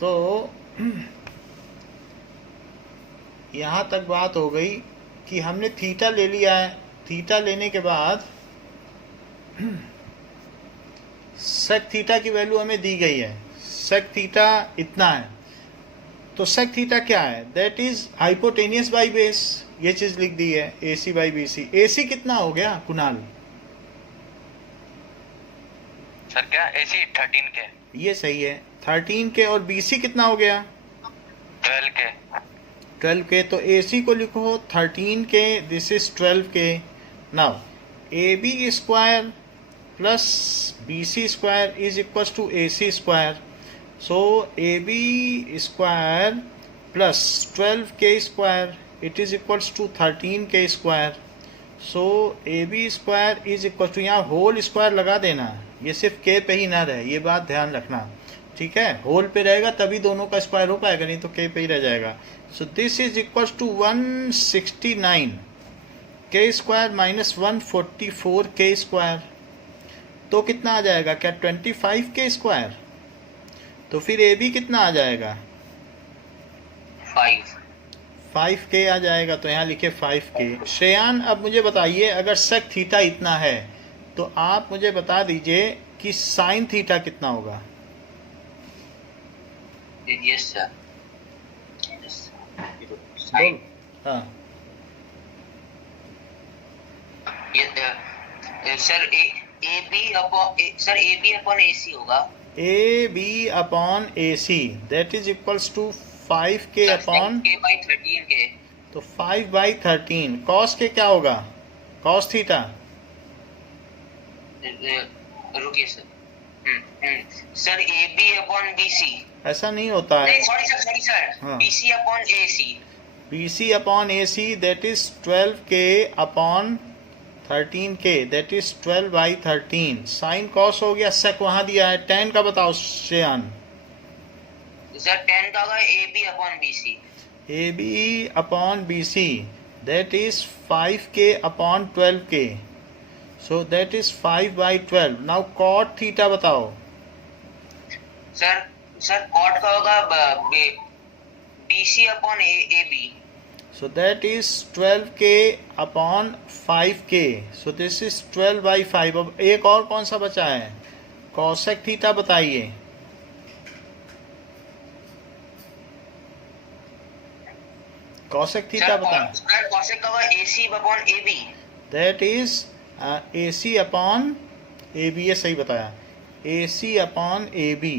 तो यहाँ तक बात हो गई कि हमने थीटा ले लिया है। थीटा लेने के बाद सेक थीटा की वैल्यू हमें दी गई है, सेक थीटा इतना है। तो सेक थीटा क्या है? That is hypotenuse by base, ये चीज लिख दी है, ए सी बाई बी सी। ए सी कितना हो गया कुणाल? सर क्या AC 13 के? ये सही है, 13 के। और बी सी कितना हो गया? 12 के। 12 के। तो ए सी को लिखो 13 के, this is 12 K. Now A B square plus B C square is equal to A C square. So A B square plus 12 K square it is equals to 13 K square. So A B square is equal to, यहाँ whole square लगा देना, ये सिर्फ के पे ही ना रहे, ये बात ध्यान रखना, ठीक है? होल पे रहेगा तभी दोनों का स्क्वायर हो पाएगा, नहीं तो के पे ही रह जाएगा। So this is equal to 169 K square minus 144 के स्क्वायर। तो कितना आ जाएगा? क्या 25 के स्क्वायर? तो फिर ए बी कितना आ जाएगा? 5 के आ जाएगा। तो यहाँ लिखे 5 के। श्रेयान, अब मुझे बताइए, अगर सेक थीटा इतना है तो आप मुझे बता दीजिए कि साइन थीटा कितना होगा? Yes sir. साइन, हाँ, sir A B upon A C होगा। A B upon A C that is equals to 5 K upon के बाई 13 के। तो 5 बाई 13। कॉस के क्या होगा? कॉस थीटा, रुकिए sir. Sir A B upon B C, ऐसा नहीं होता है। सॉरी सर, हाँ। B C upon A C. B C upon A C that is 12 K upon 13 K, that is 12 by 13। Sine cos हो गया, सेक वहां दिया है। tan का बताओ श्रेयान। सर 10 का होगा A B upon B C. A B upon B C that is 5 K upon 12 K, so that is 5 by 12। Now cot theta बताओ। सर कॉट का होगा B C upon A B. So that is 12k upon 5k. So this is 12 by 5. अब एक और कौन सा बचा है? कॉसेक थीटा बताइए। कॉसेक थीटा बताएं। सर कॉसेक का होगा A C upon A B. That is AC upon AB, ये सही बताया। AC upon AB.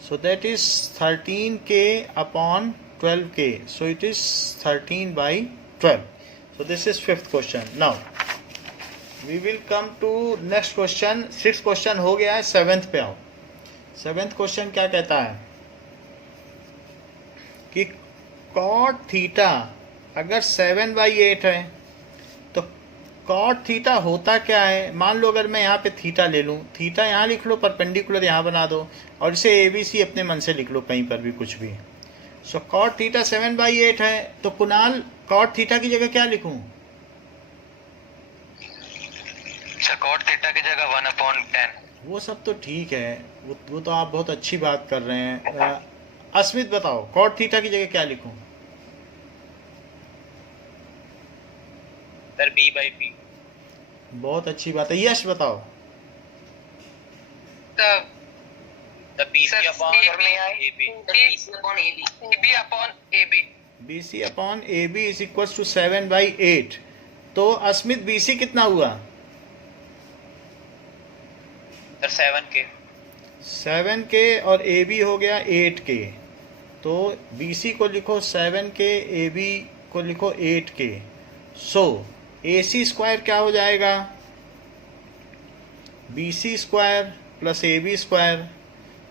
So that is 13k upon 12k. So it is 13 by 12. So this is 5th question. Now we will come to next question. 6th question हो गया है, 7th पे आओ। 7th question क्या कहता है कि cot थीटा अगर 7 by 8 है तो cot थीटा होता क्या है? मान लो अगर मैं यहाँ पे थीटा ले लूँ, थीटा यहाँ लिख लो, परपेंडिकुलर यहाँ बना दो, और इसे ABC अपने मन से लिख लो कहीं पर भी कुछ भी। सो कॉट थीटा 7 बाई 8 है, तो कुणाल कॉट थीटा की जगह क्या लिखूं? सर कॉट थीटा की जगह 1/10। वो सब तो ठीक है, वो तो आप बहुत अच्छी बात कर रहे हैं। अस्मित बताओ, कॉट थीटा की जगह क्या लिखूं? Sir B/P। बहुत अच्छी बात है। यश बताओ। BC upon AB। BC upon AB is equal to 7 by 8। तो अस्मित BC कितना हुआ? Sir 7K। 7K और AB हो गया 8K। तो BC को लिखो 7K, AB को लिखो 8K। सो AC स्क्वायर क्या हो जाएगा? BC square plus AB square.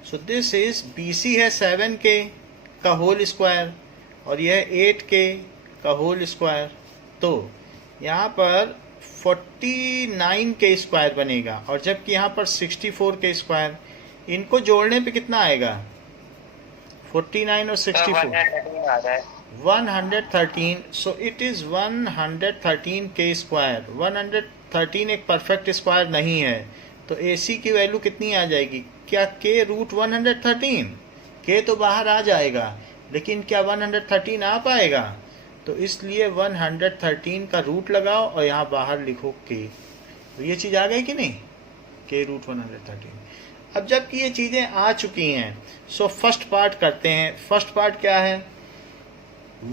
So this is BC है 7K का होल स्क्वायर और यह 8K का होल स्क्वायर। तो यहाँ पर 49K स्क्वायर बनेगा, और जबकि यहाँ पर 64K स्क्वायर। इनको जोड़ने पे कितना आएगा? 49 और 64 113। सो इट इज 113K स्क्वायर। 113 एक परफेक्ट स्क्वायर नहीं है, तो AC की वैल्यू कितनी आ जाएगी? क्या K रूट 113? के तो बाहर आ जाएगा, लेकिन क्या 113 आ पाएगा? तो इसलिए 113 का रूट लगाओ और यहाँ बाहर लिखो के। तो ये चीज़ आ गई कि नहीं, के रूट 113। अब जबकि ये चीज़ें आ चुकी हैं, सो फर्स्ट पार्ट करते हैं। फर्स्ट पार्ट क्या है?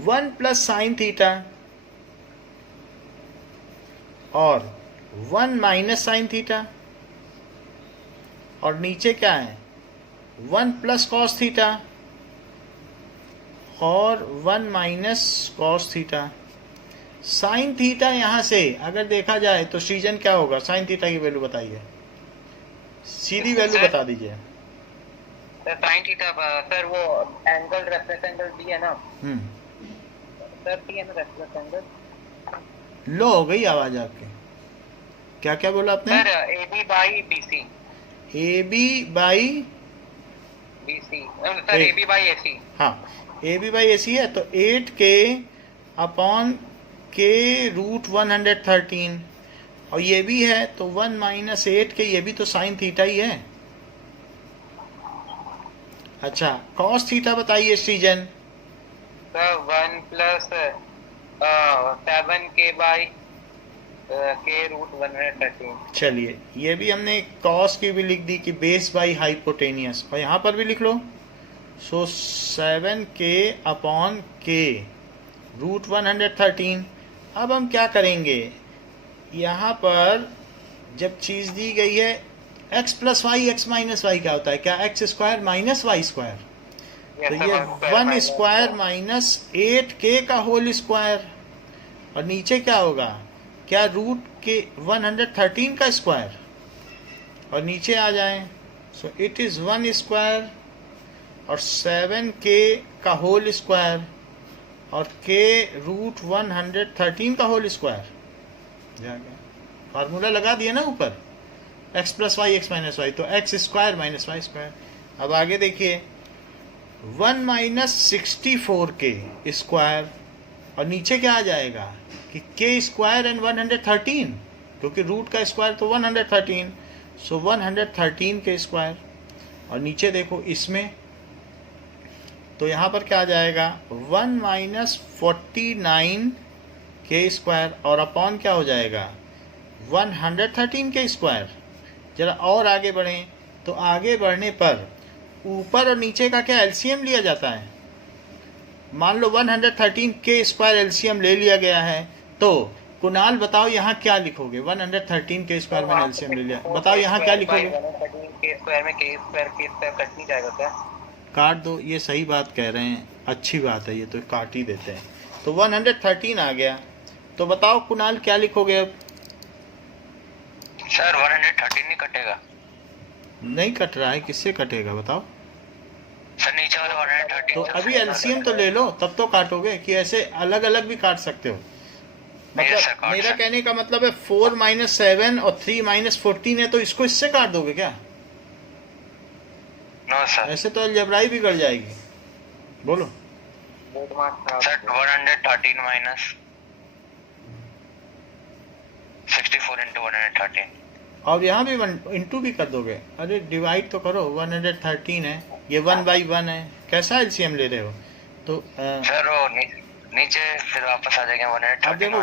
1 प्लस साइन थीटा और 1 माइनस साइन थीटा, और नीचे क्या है? 1 प्लस कॉस थीटा और 1 minus cos theta. Sine theta यहाँ से अगर देखा जाए तो सीजन क्या होगा? साइन थीटा की वैल्यू बताइए, सीधी वैल्यू बता दीजिए। सर साइन थीटा सर वो एंगल रेफरेंस एंगल डी है ना सर, डी है ना रेफरेंस एंगल। लो हो गई आवाज आपकी, क्या क्या बोला आपने? Sir AB by BC। AB by BC sir AB by AC। हाँ, AB बाई AC है तो 8K अपॉन के रूट 113, और ये भी है तो 1 माइनस 8K, ये भी तो साइन थीटा ही है। अच्छा, कॉस थीटा बताइए season. Sir 1 plus 7K by के रूट 113। चलिए, ये भी हमने कॉस की भी लिख दी कि बेस बाई हाइपोटेनियस, और यहाँ पर भी लिख लो। सो 7K अपॉन के रूट 113। अब हम क्या करेंगे, यहाँ पर जब चीज़ दी गई है x plus Y, x minus Y क्या होता है? क्या X square minus Y square? तो ये 1 स्क्वायर माइनस 8K का होल स्क्वायर, और नीचे क्या होगा? क्या रूट के 113 का स्क्वायर, और नीचे आ जाएं। सो इट इज़ 1 स्क्वायर और 7K का होल स्क्वायर और के रूट 113 का होल स्क्वायर। फार्मूला लगा दिया ना ऊपर, x plus Y x minus y, तो x square minus Y square. अब आगे देखिए, 1 माइनस 64K स्क्वायर, और नीचे क्या आ जाएगा कि के स्क्वायर एंड 113, क्योंकि रूट का स्क्वायर तो 113, सो 113K स्क्वायर। और नीचे देखो इसमें, तो यहाँ पर क्या आ जाएगा? 1 माइनस 49K स्क्वायर, और अपॉन क्या हो जाएगा? 113K square. जरा और आगे बढ़ें, तो आगे बढ़ने पर ऊपर और नीचे का क्या एलसीएम लिया जाता है? मान लो 113K स्क्वायर एलसीएम ले लिया गया है, तो कुणाल बताओ यहाँ क्या लिखोगे? 113K स्क्वायर में एलसीएम ले लिया, बताओ यहाँ क्या लिखोगे? 113K स्क्वायर में K स्क्वायर कट नहीं जाएगा क्या? काट दो, ये सही बात कह रहे हैं, अच्छी बात है, ये तो काट ही देते हैं। तो 113 आ गया, तो बताओ कुणाल क्या लिखोगे अब? सर 113 नहीं कटेगा। नहीं कट रहा है, किससे कटेगा बताओ? सर नीचे वाले 113। तो अभी एलसीएम तो ले लो, तब तो काटोगे, कि ऐसे अलग अलग भी काट सकते हो? मतलब मेरा कहने का मतलब है 4 माइनस 7 और 3 माइनस 14 है, तो इसको इससे काट दोगे क्या? नो सर, ऐसे तो अलजबराई बिगड़ जाएगी। बोलो सर 113 माइनस 64 इंटू 113। और यहाँ भी 1 इंटू भी कर दोगे? अरे डिवाइड तो करो, 113 है, ये 1 बाई 1 है, कैसा एलसीएम ले रहे हो? तो सर वो नीचे फिर वापस आ जाएगा 113। अब देखो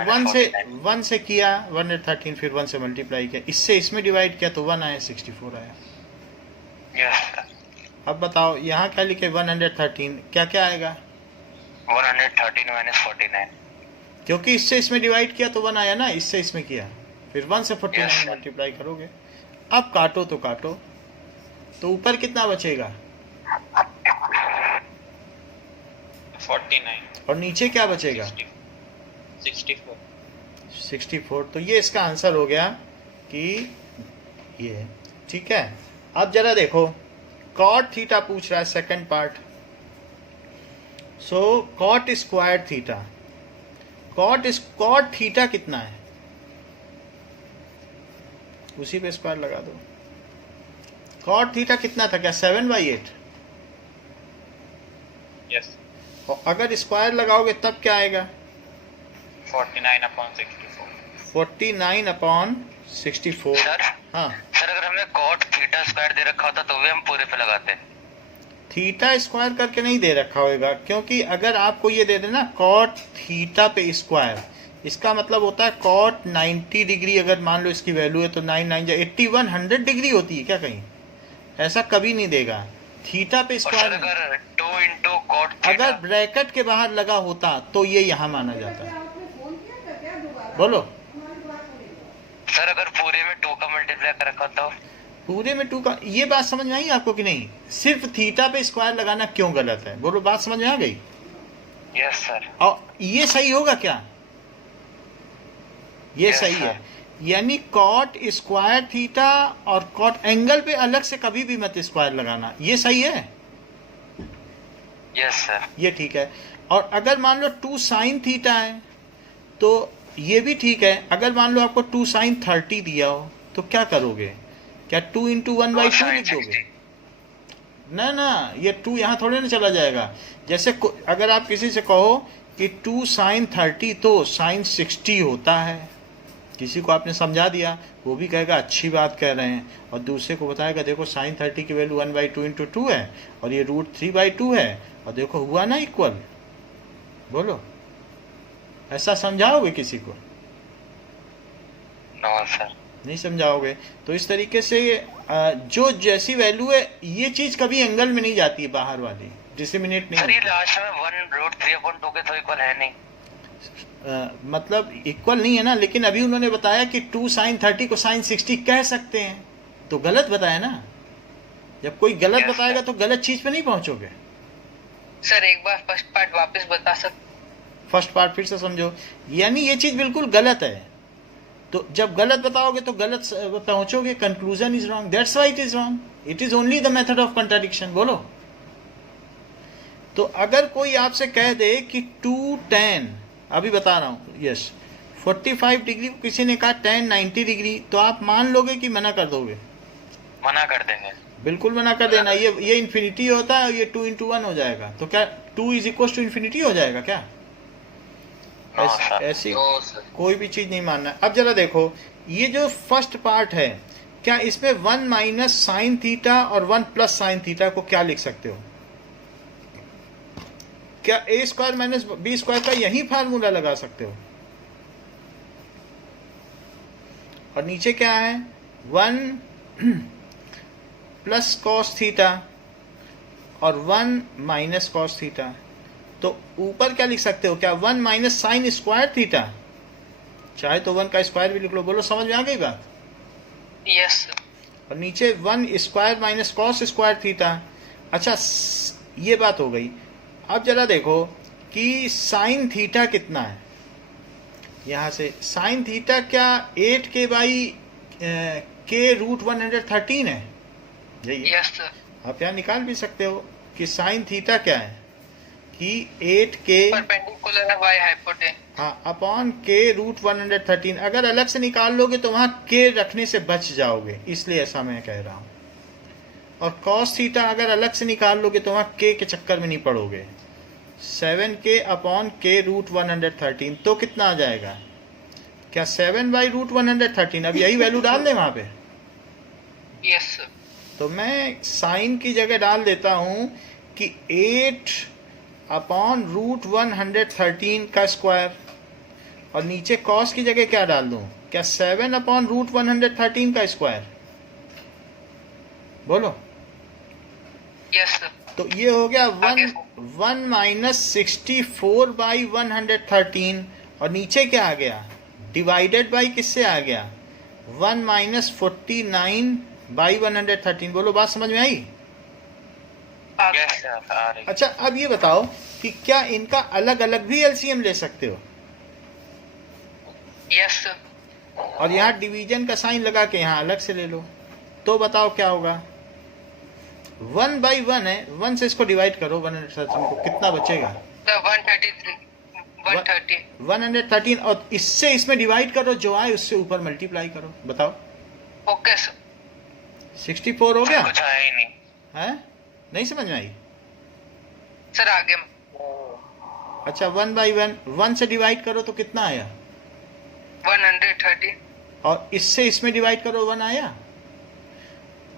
1 से किया 113, फिर 1 से मल्टीप्लाई किया, इससे इसमें डिवाइड किया तो 1 आया, 64 आया। Yes sir. अब बताओ यहाँ क्या लिखे? 113 क्या क्या आएगा? 113 माइनस 49। क्योंकि इससे इसमें डिवाइड किया तो 1 आया ना, इससे इसमें किया, फिर 1 से 49 Yes, मल्टीप्लाई करोगे। अब काटो तो काटो, तो ऊपर कितना बचेगा? 49 और नीचे क्या बचेगा? 64। तो ये इसका आंसर हो गया कि ये, ठीक है। अब जरा देखो, कॉट थीटा पूछ रहा है, second part. So cot square theta, cot theta कितना है? उसी पे स्क्वायर लगा दो। कॉट थीटा कितना था? क्या 7/8? यस। और अगर स्क्वायर लगाओगे तब क्या आएगा? 49/64। 49/64। सर हाँ सर, अगर हमें कॉट थीटा स्क्वायर दे रखा होता तो भी हम पूरे पे लगाते। थीटा स्क्वायर करके नहीं दे रखा होगा, क्योंकि अगर आपको ये दे देना कॉट थीटा पे स्क्वायर, इसका मतलब होता है कॉट 90 डिग्री, अगर मान लो इसकी वैल्यू है तो 9 9 जा 81, 100 डिग्री होती है क्या कहीं? ऐसा कभी नहीं देगा। थीटा पे और सर स्क्वायर अगर 2 इंटू कॉट अगर ब्रैकेट के बाहर लगा होता तो ये यहाँ माना जाता है। बोलो सर अगर पूरे में 2 का मल्टीप्लाई कर रखा तो पूरे में 2 का, ये बात समझ में आई आपको कि नहीं? सिर्फ थीटा पे स्क्वायर लगाना क्यों गलत है? बोलो, बात समझ में आ गई? Yes sir. और ये सही होगा क्या? ये Yes, सही sir. है। यानी कॉट स्क्वायर थीटा और कॉट एंगल पे अलग से कभी भी मत स्क्वायर लगाना, ये सही है? Yes sir. ये ठीक है। और अगर मान लो 2 साइन थीटा है तो ये भी ठीक है। अगर मान लो आपको 2 साइन 30 दिया हो तो क्या करोगे? क्या 2 इंटू 1/2 लिख दोगे? ना ना, ये 2 यहाँ थोड़े ना चला जाएगा। जैसे अगर आप किसी से कहो कि 2 साइन 30 तो साइन 60 होता है, किसी को आपने समझा दिया, वो भी कहेगा अच्छी बात कह रहे हैं, और दूसरे को बताएगा देखो साइन 30 की वैल्यू 1/2 इंटू 2 है और ये √3/2 है, और देखो हुआ ना इक्वल। बोलो, ऐसा समझाओगे किसी को? No sir. नहीं समझाओगे। तो इस तरीके से जो जैसी वैल्यू है, ये चीज कभी एंगल में नहीं जाती है, बाहर वाली डिस्क्रिमिनेट नहीं सर ये होती। लास्ट में 1√3/2 के तो इक्वल है नहीं। मतलब इक्वल नहीं है ना, लेकिन अभी उन्होंने बताया कि 2 साइन 30 को साइन 60 कह सकते हैं, तो गलत बताया ना। जब कोई गलत Yes, बताएगा sir. तो गलत चीज पे नहीं पहुंचोगे। सर एक बार फर्स्ट पार्ट वापस बता सकते? फर्स्ट पार्ट फिर से समझो। यानी ये चीज बिल्कुल गलत है, तो जब गलत बताओगे तो गलत पहुंचोगे, conclusion is wrong, that's why it is wrong, it is only the method of contradiction. बोलो, तो अगर कोई आपसे कह दे कि 2 tan, अभी बता रहा हूं, यस 45 डिग्री को किसी ने कहा tan 90 डिग्री, तो आप मान लोगे कि मना कर दोगे? मना कर देंगे। बिल्कुल मना कर देना। ये इन्फिनिटी होता है और ये 2 इंटू 1 हो जाएगा, तो क्या 2 इज इक्वल टू इन्फिनिटी हो जाएगा क्या? No sir. ऐसी कोई भी चीज नहीं मानना। अब जरा देखो, ये जो फर्स्ट पार्ट है, क्या इसमें 1 माइनस साइन थीटा और 1 प्लस साइन थीटा को क्या लिख सकते हो? क्या ए स्क्वायर माइनस बी स्क्वायर का यही फार्मूला लगा सकते हो? और नीचे क्या है? 1 प्लस कॉस थीटा और 1 माइनस कॉस थीटा, तो ऊपर क्या लिख सकते हो? क्या 1 माइनस साइन स्क्वायर थीटा, चाहे तो 1 का स्क्वायर भी लिख लो। बोलो, समझ में आ गई बात? यस। और नीचे 1 square minus cos square theta. अच्छा, ये बात हो गई। अब जरा देखो कि साइन थीटा कितना है। यहाँ से साइन थीटा क्या 8k/k√113 है? यही है। Yes sir. आप यहाँ निकाल भी सकते हो कि साइन थीटा क्या है, कि 8k परपेंडिकुलर है y हाइपोटेन्यूज। हाँ अपॉन k√113। अगर अलग से निकाल लोगे तो वहाँ k रखने से बच जाओगे, इसलिए ऐसा मैं कह रहा हूँ। और cos थीटा अगर अलग से निकाल लोगे तो वहाँ k के चक्कर में नहीं पड़ोगे। 7k अपॉन k√113, तो कितना आ जाएगा? क्या 7/√113? अब यही वैल्यू डाल दें वहाँ पे। Yes sir. तो मैं साइन की जगह डाल देता हूँ कि 8 अपॉन √113 का स्क्वायर, और नीचे कॉस की जगह क्या डाल दूँ? क्या 7 अपॉन √113 का स्क्वायर? बोलो। Yes sir. तो ये हो गया 1 माइनस 64/113, और नीचे क्या आ गया? डिवाइडेड बाई किससे आ गया? 1 माइनस 49/113। बोलो, बात समझ में आई? यस सर, आ रही। अच्छा, अब ये बताओ कि क्या इनका अलग अलग भी एलसीएम ले सकते हो? Yes sir. और यहाँ डिवीजन का साइन लगा के यहाँ अलग से ले लो, तो बताओ क्या होगा? 1/1 है, 1 से इसको डिवाइड करो 113 को, कितना बचेगा? 113, और इससे इसमें डिवाइड करो, जो आए उससे ऊपर मल्टीप्लाई करो। बताओ। Okay sir. 64 हो गया कुछ आया ही नहीं। है? नहीं समझ में आई? सर आगे। अच्छा, 1/1, 1 से डिवाइड करो तो कितना आया? 130। और इससे इसमें डिवाइड करो, 1 आया।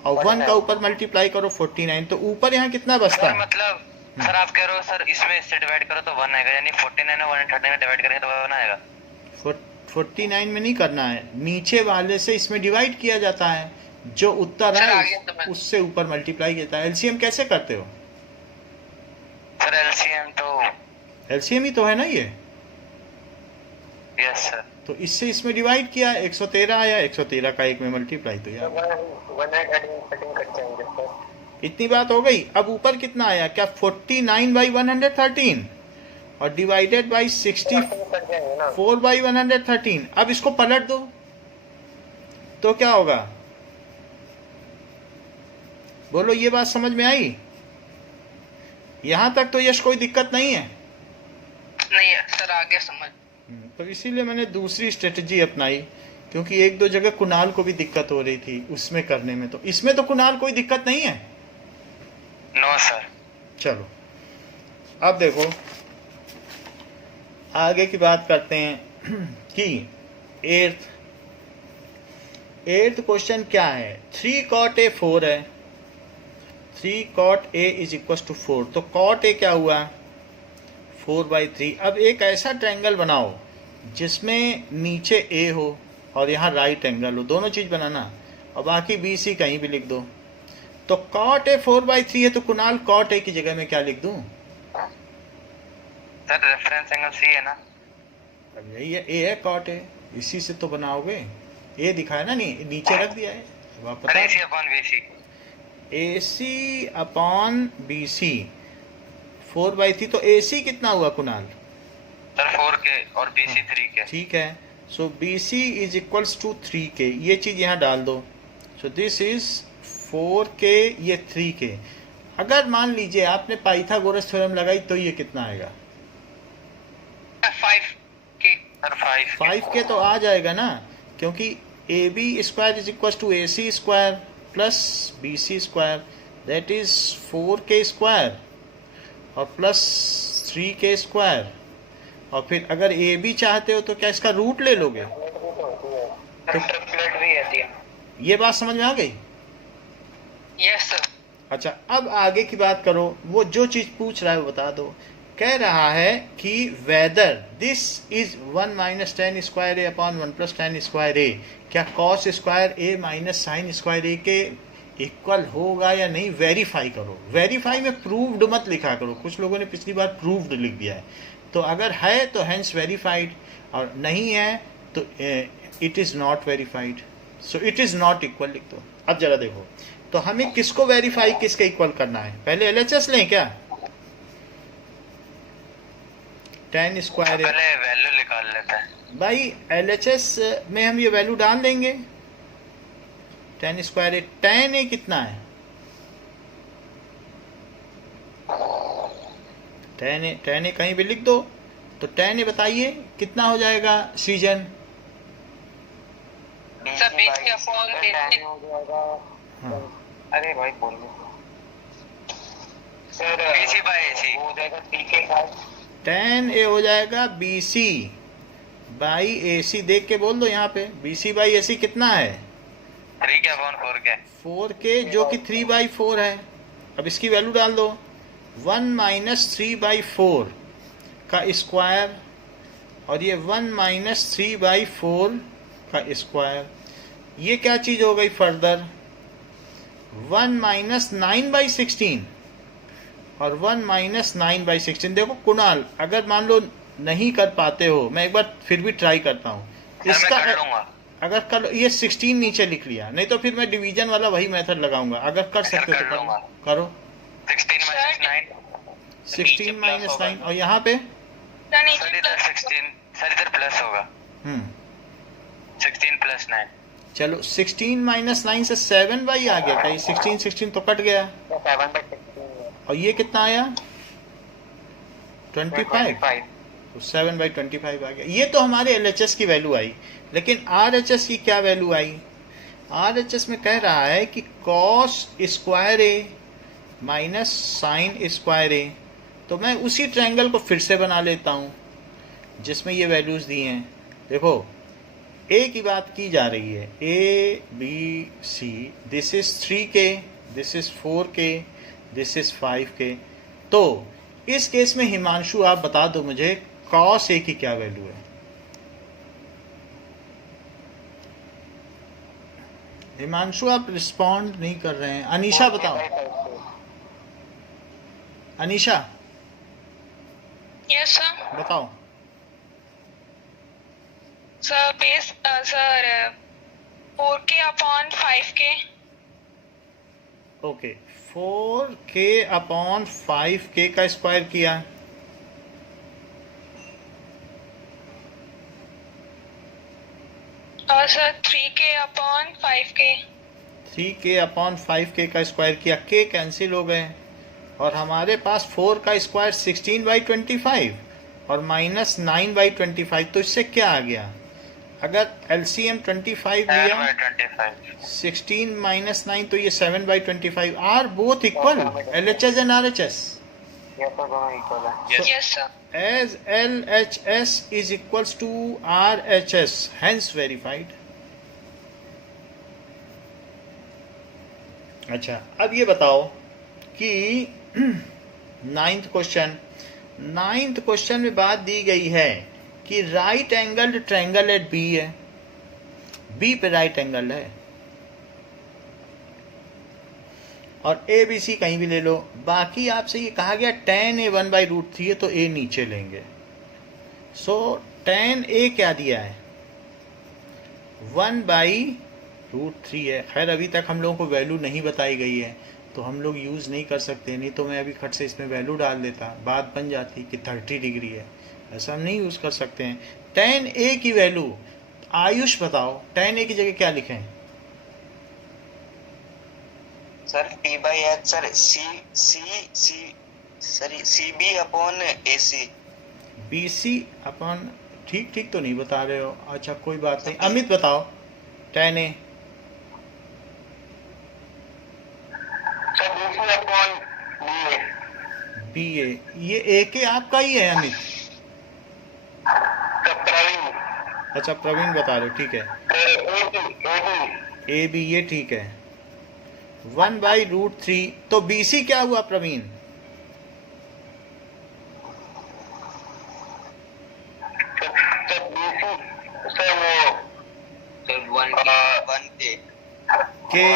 और 1 का ऊपर मल्टीप्लाई करो 49, तो ऊपर यहाँ कितना बचता सर है? मतलब सर आप कह रहे हो सर इसमें इससे डिवाइड करो तो 1 आएगा, यानी 49 और 130 में डिवाइड करेंगे तो 1 आएगा। 49 में नहीं करना है, नीचे वाले से इसमें डिवाइड किया जाता है, जो उत्तर सर, है आगे तो मैं- उससे ऊपर मल्टीप्लाई किया जाता है। एलसीएम कैसे करते हो? सर एलसीएम तो एलसीएम ही तो है ना ये, यस सर। तो इससे इसमें डिवाइड किया, 113 आया, 113 का 1 में मल्टीप्लाई, तो यार 113 कट जाएंगे सर। इतनी बात हो गई। अब ऊपर कितना आया? क्या 49/113 और डिवाइडेड बाई 64/113। अब इसको पलट दो तो क्या होगा? बोलो, ये बात समझ में आई? यहां तक तो यश कोई दिक्कत नहीं है? नहीं है सर, आगे समझ। तो इसीलिए मैंने दूसरी स्ट्रेटजी अपनाई, क्योंकि एक दो जगह कुणाल को भी दिक्कत हो रही थी उसमें करने में, तो इसमें तो कुणाल कोई दिक्कत नहीं है। No sir. चलो अब देखो आगे की बात करते हैं कि एट्थ क्वेश्चन क्या है? 3 cot A 4 है, 3 cot A is equal to 4, तो cot A क्या हुआ? 4/3। अब एक ऐसा ट्रायंगल बनाओ जिसमें नीचे A हो और यहाँ राइट एंगल हो, दोनों चीज बनाना, और बाकी BC कहीं भी लिख दो। तो cot A 4/3 है, तो कुणाल cot A की जगह में क्या लिख दूं? सर रेफरेंस एंगल सी है ना? अब यही है, A है cot A, इसी से तो बनाओगे। A दिखाया ना, नहीं नीचे रख दिया है। अब आप सर बताओ, AC upon BC। AC upon BC 4/3, तो AC कितना हुआ कुणाल? सर 4K और BC 3K। ठीक है, so BC is equals to 3K, ये चीज यहाँ डाल दो। सो दिस इज 4K, ये 3K। अगर मान लीजिए आपने पाइथागोरस थ्योरम लगाई तो ये कितना आएगा? 5K। सर 5 5K तो आ जाएगा ना, क्योंकि AB² is equal to AC² plus BC², that is 4K² और प्लस 3K²। और फिर अगर AB चाहते हो तो क्या इसका रूट ले लोगे? ट्रिपलेट भी रहती है। ये बात समझ में आ गई? Yes sir. अच्छा, अब आगे की बात करो। वो जो चीज पूछ रहा है वो बता दो। कह रहा है कि whether this is 1 minus tan square A upon 1 plus tan square A, क्या cos square A minus sine square A के इक्वल होगा या नहीं, वेरीफाई करो। वेरीफाई में प्रूव्ड मत लिखा करो, कुछ लोगों ने पिछली बार प्रूव्ड लिख दिया है। तो अगर है तो हेंस वेरीफाइड, और नहीं है तो it is not verified, so it is not equal लिख दो। अब जरा देखो, तो हमें किसको वेरीफाई, किसके इक्वल करना है? पहले LHS लें क्या? tan स्क्वायर पहले वैल्यू निकाल लेते हैं। भाई, LHS में हम ये वैल्यू डाल देंगे। tan square A, tan A कितना है? tan A कहीं भी लिख दो। तो tan A बताइए कितना हो जाएगा season? Sir BC upon AC हो जाएगा। हाँ, अरे भाई बोल सर BC बाय AC हो जाएगा PK बाय। tan A हो जाएगा BC बाई AC। देख के बोल दो यहाँ पे, BC बाई AC कितना है? 3K upon 4K। 4K, जो कि 3/4 है। अब इसकी वैल्यू डाल दो, 1 माइनस 3/4 का स्क्वायर, और ये 1 माइनस 3/4 का स्क्वायर। ये क्या चीज हो गई फर्दर? 1 माइनस 9/16 और 1 माइनस 9/16। देखो कुणाल, अगर मान लो नहीं कर पाते हो, मैं एक बार फिर भी ट्राई करता हूँ इसका। मैं कर लूंगा। अगर कर, ये 16 नीचे लिख लिया, नहीं तो फिर मैं डिवीजन वाला वही मेथड लगाऊंगा। अगर कर सकते हो तो कर लूंगा। करो। 16 माइनस 9। 16 माइनस 9, और यहाँ पे सर इधर 16, सर इधर प्लस होगा। 16 प्लस 9। चलो 16 माइनस 9 से 7/, आ गया क्या? ये 16 तो कट गया, 7/16 और ये कितना आया? 25, तो 7/25 आ गया। ये तो हमारे LHS की वैल्यू आई, लेकिन RHS की क्या वैल्यू आई? RHS में कह रहा है कि cos square A minus sine square A। तो मैं उसी ट्रायंगल को फिर से बना लेता हूँ जिसमें ये वैल्यूज दी हैं। देखो, ए की बात की जा रही है, A B C, this is 3k, this is 4k, this is 5k। तो इस केस में हिमांशु आप बता दो मुझे कॉस ए की क्या वैल्यू है। हिमांशु आप रिस्पॉन्ड नहीं कर रहे हैं। अनीशा बताओ, अनीशा यस सर। बताओ। Sir base sir 4k upon 5k। Okay, 4k upon 5k का स्क्वायर किया, और sir 3k upon 5k। 3k upon 5k का स्क्वायर किया, k कैंसिल हो गए और हमारे पास 4 का स्क्वायर 16/25 और माइनस 9/25। तो इससे क्या आ गया, अगर एलसीएम 25 लिया 7/25। 16 माइनस 9 तो ये 7/25। Are both equal, LHS and RHS. Yes sir, दोनों इक्वल है। Yes sir. As LHS is equals to RHS, hence verified. अच्छा, अब ये बताओ कि नाइन्थ क्वेश्चन में बात दी गई है कि right angled triangle at B है, बी पे राइट एंगल है और ए बी सी कहीं भी ले लो। बाकी आपसे ये कहा गया tan a 1/√3 है तो a नीचे लेंगे। सो tan a क्या दिया है, 1/√3 है। खैर अभी तक हम लोगों को वैल्यू नहीं बताई गई है तो हम लोग यूज़ नहीं कर सकते, नहीं तो मैं अभी खट से इसमें वैल्यू डाल देता, बात बन जाती कि 30 डिग्री है। ऐसा हम नहीं यूज़ कर सकते हैं। tan a की वैल्यू, आयुष बताओ tan a की जगह क्या लिखें। Sir P/H sir C B upon A C. BC upon, ठीक तो नहीं बता रहे हो। अच्छा कोई बात नहीं, अमित बताओ tan a। Sir BC upon BA। ये a के आपका ही है अमित। सर प्रवीण। अच्छा प्रवीण बता रहे हो, ठीक है। AB। AB ये ठीक है, 1/√3। तो BC क्या हुआ प्रवीण। सर BC सर वो सर 1k के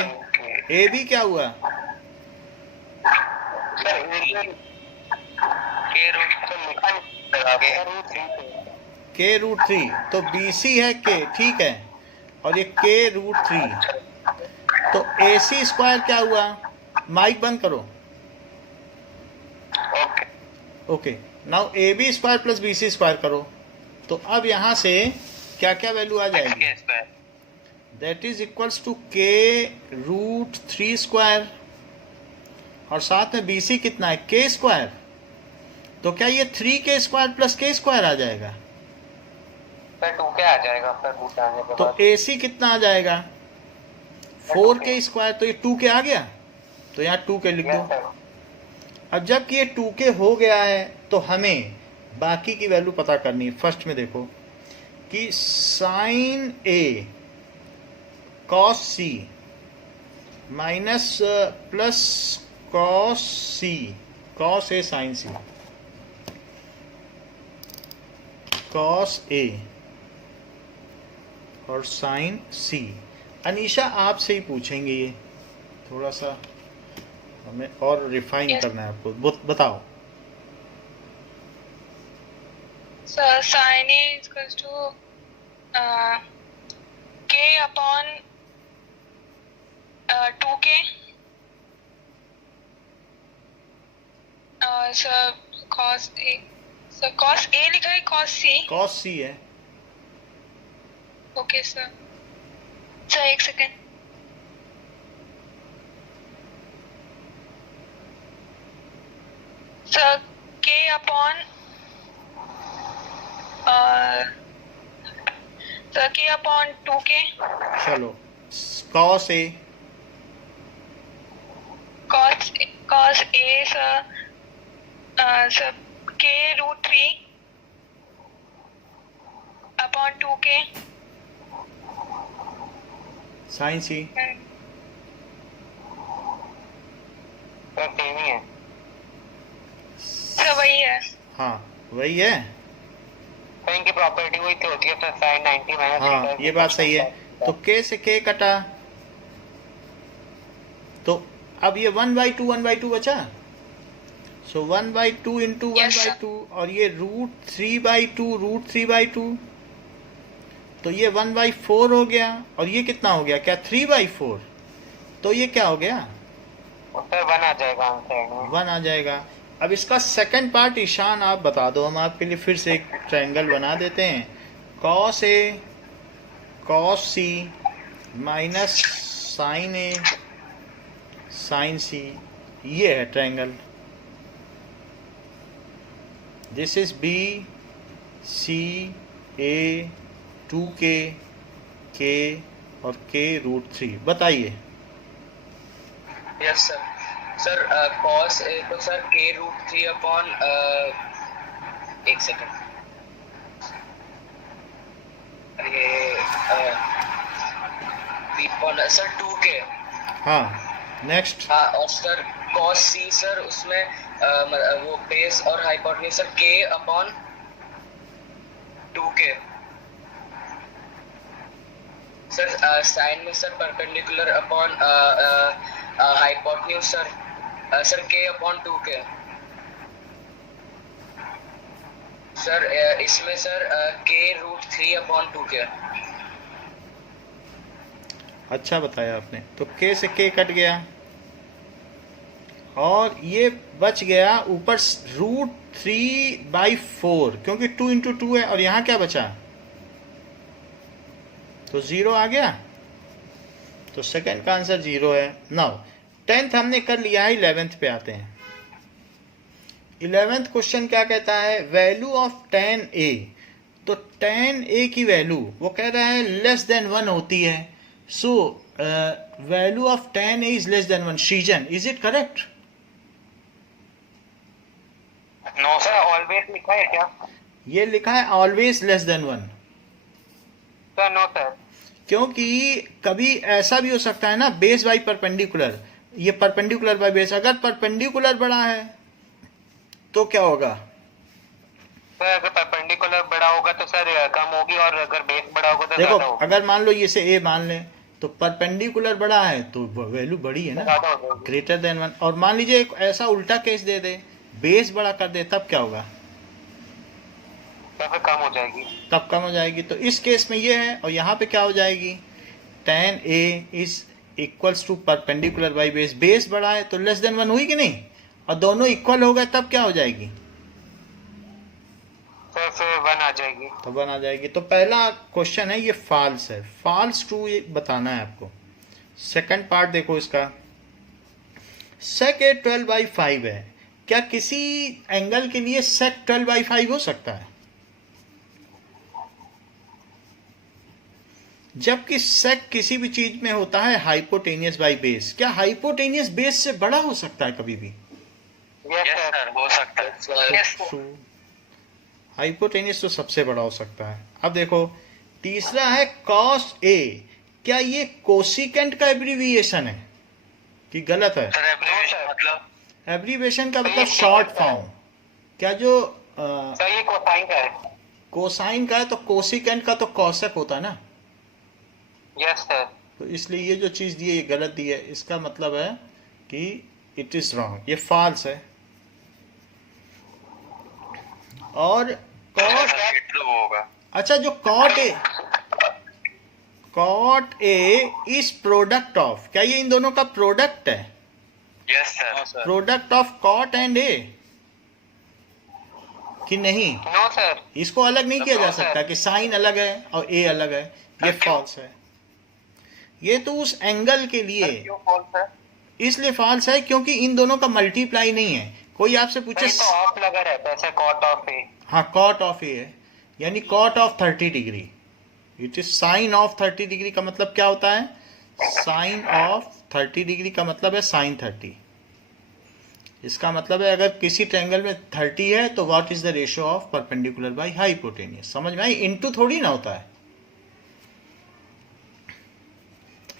AB क्या हुआ, सर AB के रूट सर लिखा K√3। तो BC है K, ठीक है, और ये K√3। तो AC स्क्वायर क्या हुआ, माइक बंद करो। Okay, now AB square plus BC square करो। तो अब यहाँ से क्या क्या वैल्यू आ जाएगी, K square that is equals to K√3 square और साथ में BC कितना है K स्क्वायर। तो क्या ये 3K square plus K square आ जाएगा। सर 2 क्या आ जाएगा सर रूट आने के तो बाद। AC कितना आ जाएगा 4K स्क्वायर। तो ये 2K आ गया, तो यहाँ 2K लिख यस दो। सर। अब जब कि ये 2K हो गया है तो हमें बाकी की वैल्यू पता करनी है। फर्स्ट में देखो कि sine A cos C minus plus cos C, cos A sin C, cos A और sin C। अनीशा आपसे ही पूछेंगे, ये थोड़ा सा हमें और रिफाइन Yes. करना है आपको। बताओ। So sin A is equals to k upon 2k. So cos A. So cos A लिखा है cos C. cos C है। Okay sir. सर एक second. Sir k upon sir k upon 2k चलो cos A cos A sir K√3 upon 2k sine C sir same ही है। सर वही है। हाँ वही है। तो इनकी प्रॉपर्टी वही तो होती है सर, साइन 90 माइनस हाँ ये बात सही है। तो k से k कटा, तो अब ये 1/2 बचा। सो 1/2 इंटू Yes, sir. 1/2, और ये √3/2 तो ये 1/4 हो गया, और ये कितना हो गया, क्या 3/4? तो ये क्या हो गया, सर 1 आ जाएगा आंसर में। 1 आ जाएगा। अब इसका सेकंड पार्ट ईशान आप बता दो, हम आपके लिए फिर से एक ट्रायंगल बना देते हैं। cos A cos C minus sin A sin C, ये है triangle. This is B C A 2K K और K √3। बताइए। Yes sir. Sir cos A तो सर k √3 अपॉन एक सेकंड, ये सर 2k। हाँ नेक्स्ट। हाँ, और सर कॉस सी सर उसमें वो बेस और hypotenuse sir k upon 2k। Sir sine में sir perpendicular upon hypotenuse sir k upon 2k। Sir इसमें सर k √3 अपॉन 2k। अच्छा बताया आपने। तो k से k कट गया, और ये बच गया ऊपर √3/4, क्योंकि 2 इंटू 2 है, और यहाँ क्या बचा, तो 0 आ गया। तो सेकंड का आंसर 0 है। नाउ 10th हमने कर लिया है, 11th पे आते हैं। 11th क्वेश्चन क्या कहता है, वैल्यू ऑफ tan A। तो tan A की वैल्यू वो कह रहा है लेस देन 1 होती है। So value of tan A is less than 1। Srijan, is it correct? No sir, always लिखा है क्या? ये लिखा है always less than 1। Sir no sir. क्योंकि कभी ऐसा भी हो सकता है ना, बेस बाई परपेंडिकुलर, ये परपेंडिकुलर बाई बेस। अगर परपेंडिकुलर बड़ा है तो क्या होगा, सर अगर परपेंडिकुलर बड़ा होगा तो सर कम होगी, और अगर बेस बड़ा होगा तो देखो ज्यादा होगी। अगर मान लो ये से ए मान लें, तो परपेंडिकुलर बड़ा है तो वैल्यू बड़ी है ना, ज्यादा हो जाएगी। Greater than 1। और मान लीजिए एक ऐसा उल्टा केस दे दे, बेस बड़ा कर दे, तब क्या होगा, तो फिर कम हो जाएगी। तब कम हो जाएगी। तो इस केस में ये है, और यहाँ पे क्या हो जाएगी, tan A is equals to perpendicular by base. Base बड़ा है तो लेस देन 1 हुई कि नहीं, और दोनों इक्वल हो गए, तब क्या हो जाएगी, सर फिर 1 आ जाएगी। तो 1 आ जाएगी। तो पहला क्वेश्चन है ये फॉल्स है, फॉल्स ट्रू ये बताना है आपको। सेकंड पार्ट देखो इसका, sec A 12/5 है। क्या किसी एंगल के लिए sec 12/5 हो सकता है, जबकि sec किसी भी चीज में होता है हाइपोटेनियस बाई बेस? क्या हाइपोटेनियस बेस से बड़ा हो सकता है कभी भी? Yes yes sir. सर, हो सकता है। यस ट्रू, हाइपोटेनियस तो सबसे बड़ा हो सकता है। अब देखो तीसरा है cos A। क्या ये कोसिकेंट का एब्रीविएशन है कि गलत है? सर एब्रीविएशन मतलब एब्रीविएशन का मतलब शॉर्ट फॉर्म। क्या जो सर ये कोसाइन का है। कोसाइन का है तो कोसिकेंट का तो कौशक होता है ना, यस सर। तो इसलिए ये जो चीज दी है ये गलत दी है। इसका मतलब है कि इट इज रॉन्ग, ये फॉल्स है। और cot, ट्रू होगा। अच्छा जो cot A is product of, क्या ये इन दोनों का प्रोडक्ट है? Yes sir. Product of cot and A कि नहीं? No sir. इसको अलग नहीं किया जा No, sir. सकता कि साइन अलग है और A अलग है, ये फॉल्स है। ये तो उस एंगल के लिए क्यों फॉल्स है? इसलिए फॉल्स है क्योंकि इन दोनों का मल्टीप्लाई नहीं है। कोई आपसे पूछे, तो ऑफ लगा रहता है, कॉट ऑफ ए। हाँ cot ऑफ A है, यानी cot of 30 degree. It is sine of 30 degree का मतलब क्या होता है, साइन ऑफ 30 डिग्री का मतलब है साइन 30। इसका मतलब है अगर किसी ट्रायंगल में 30 है तो what is the ratio of perpendicular by hypotenuse. समझ में आई? इनटू थोड़ी ना होता है।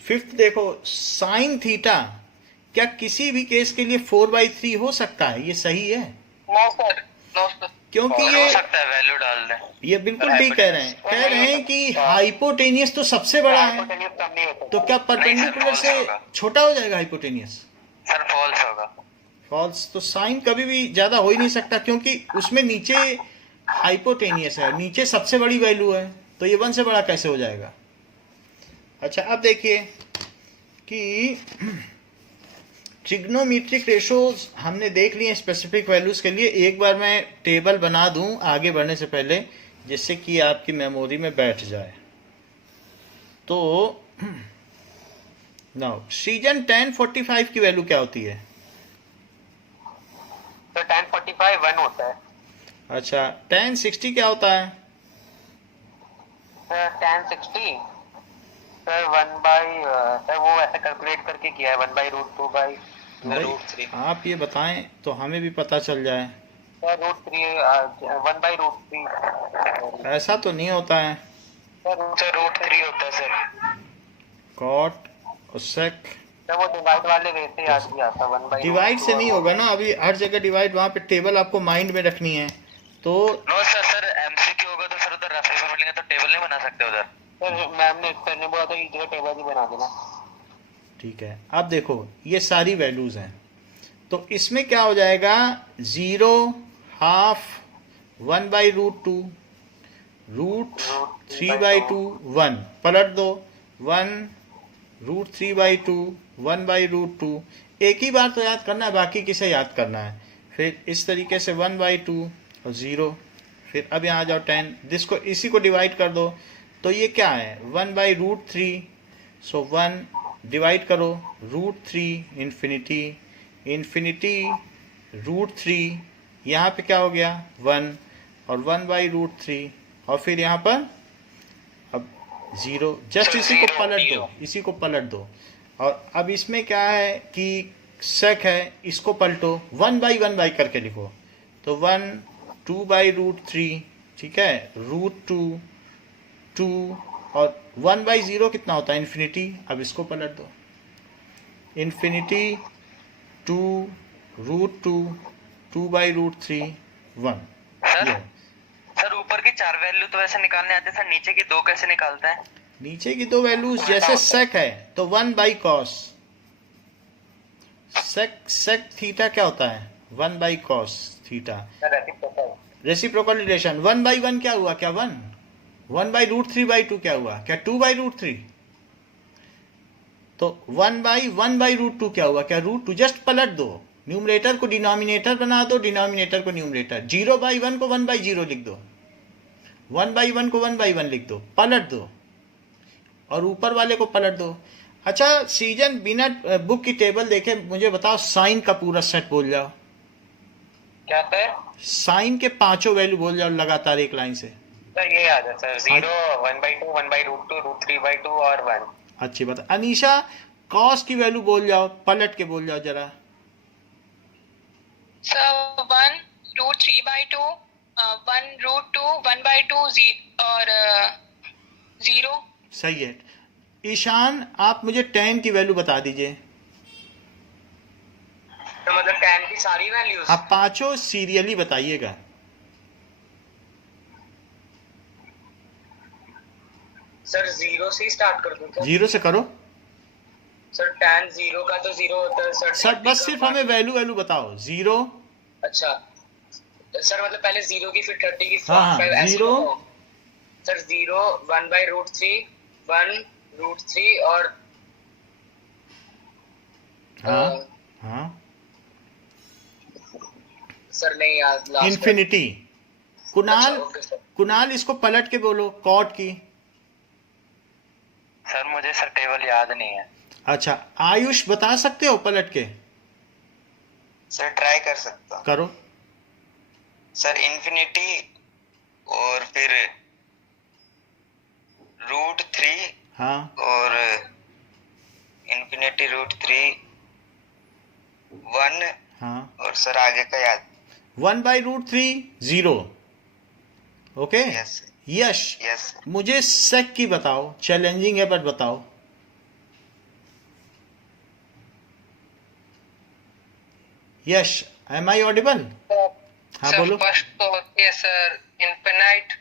फिफ्थ देखो, साइन थीटा क्या किसी भी केस के लिए 4/3 हो सकता है? ये सही है? No sir, no sir. क्योंकि और ये हो सकता है वैल्यू डाल दें। ये बिल्कुल ठीक कह रहे हैं कि हाइपोटेनियस तो सबसे बड़ा है, हाइपोटेनियस कम नहीं होता। तो क्या परपेंडिकुलर false से होगा। छोटा हो जाएगा हाइपोटेनियस? सर फॉल्स होगा। फॉल्स। तो साइन कभी भी ज्यादा हो ही नहीं सकता, क्योंकि उसमें नीचे हाइपोटेनियस है, नीचे सबसे बड़ी वैल्यू है, तो ये 1 से बड़ा कैसे हो जाएगा? अच्छा, अब देखिए कि ट्रिग्नोमेट्रिक रेशोज हमने देख लिए स्पेसिफिक वैल्यूज के लिए। एक बार मैं टेबल बना दूं आगे बढ़ने से पहले, जिससे कि आपकी मेमोरी में बैठ जाए। तो नाउ सीजन 1045 की वैल्यू क्या होती है? तो 1045 1 होता है। अच्छा, 1060 क्या होता है? सर 1060 सर 1 बाई सर वो ऐसे कैलकुलेट करके किया है 1/√2 बाई भाई, √3। आप ये बताएं तो हमें भी पता चल जाए। सर √3 1/√3। ऐसा तो नहीं होता है। सर √3 होता है सर। कॉट और सेक सर वो डिवाइड वाले वे से याद नहीं आता 1/√2। डिवाइड से नहीं होगा ना, अभी हर जगह डिवाइड, वहाँ पे टेबल आपको माइंड में रखनी है। तो नो सर, सर एमसीक्यू होगा तो सर उधर रेफरेंस मिलेंगे तो टेबल नहीं बना सकते उधर। सर मैम ने सर ने बोला था कि जो टेबल ही बना देना। ठीक है, अब देखो ये सारी वैल्यूज हैं, तो इसमें क्या हो जाएगा? 0, हाफ, 1/√2, √3/2, 1 पलट दो, 1, √3/2, 1/√2। एक ही बार तो याद करना है, बाकी किसे याद करना है? फिर इस तरीके से 1/2 और 0, फिर अब यहाँ जाओ 10, जिसको इसी को डिवाइड कर दो, तो ये क्या है? 1/√3। सो 1 डिवाइड करो √3, इन्फिनिटी, इन्फिनिटी √3, यहाँ पे क्या हो गया? 1 और 1/√3, और फिर यहाँ पर अब 0। जस्ट इसी को पलट दो, इसी को पलट दो। और अब इसमें क्या है कि सेक है, इसको पलटो, 1/1 करके लिखो, तो 1 2/√3, ठीक है, √2 2, और 1/0 कितना होता है? इन्फिनिटी। अब इसको पलट दो, इन्फिनिटी 2 √2 2/√3 1। सर सर ऊपर की 4 वैल्यू तो वैसे निकालने आते हैं सर, नीचे की 2 कैसे निकालते हैं? नीचे की 2 वैल्यूज जैसे सेक है तो 1/cos, सेक थीटा क्या होता है? 1/cos theta. सर ऐसे पता है। रेसिप्रोकल रिलेशन 1/1 क्या हुआ? क्या 1? 1/√3/2 क्या हुआ? क्या 2/√3? तो 1/1/√2 क्या हुआ? क्या √2? जस्ट पलट दो, न्यूमरेटर को डिनोमिनेटर बना दो, डिनोमिनेटर को न्यूमरेटर। 0/1 को 1/0 लिख दो, 1/1 को 1/1 लिख दो, पलट दो, और ऊपर वाले को पलट दो। अच्छा सीजन, बिना बुक की टेबल देखे मुझे बताओ, साइन का पूरा सेट बोल जाओ। क्या सर? साइन के 5 वैल्यू बोल जाओ लगातार एक लाइन से। सर ये आ जाता है 0 1/2 1/√2 √3/2 और 1। अच्छी बात। अनीशा, कॉस की वैल्यू बोल जाओ, पलट के बोल जाओ जरा। So 1 √3/2, 1 √2, 1/2 और 0। सही है। ईशान, आप मुझे tan की वैल्यू बता दीजिए। तो मतलब tan की सारी वैल्यूज? आप 5 सीरियली बताइएगा। सर 0 से ही स्टार्ट कर दूं क्या? 0 से करो सर tan 0 का तो 0 होता है सर। सर, बस सिर्फ हमें वैल्यू बताओ। 0, अच्छा सर, मतलब पहले 0 की फिर 30 की हाँ, 0 सर 0 1/√3 1√3 और हाँ हाँ सर नहीं याद लास्ट। इन्फिनिटी। कुणाल, अच्छा, ओके सर। कुणाल इसको पलट के बोलो, कॉट की। सर मुझे सर टेबल याद नहीं है। अच्छा आयुष, बता सकते हो पलट के? सर ट्राई कर सकता हूँ। करो। सर इन्फिनिटी और फिर √3 हाँ और इन्फिनिटी √3 1 हाँ, और सर आगे का याद। 1/√3 0। ओके यस यश, यस मुझे सेक की बताओ, चैलेंजिंग है बट बताओ। यश, एम आई ऑडिबल? हाँ सर बोलो। फर्स्ट तो होती है सर इन्फिनाइट।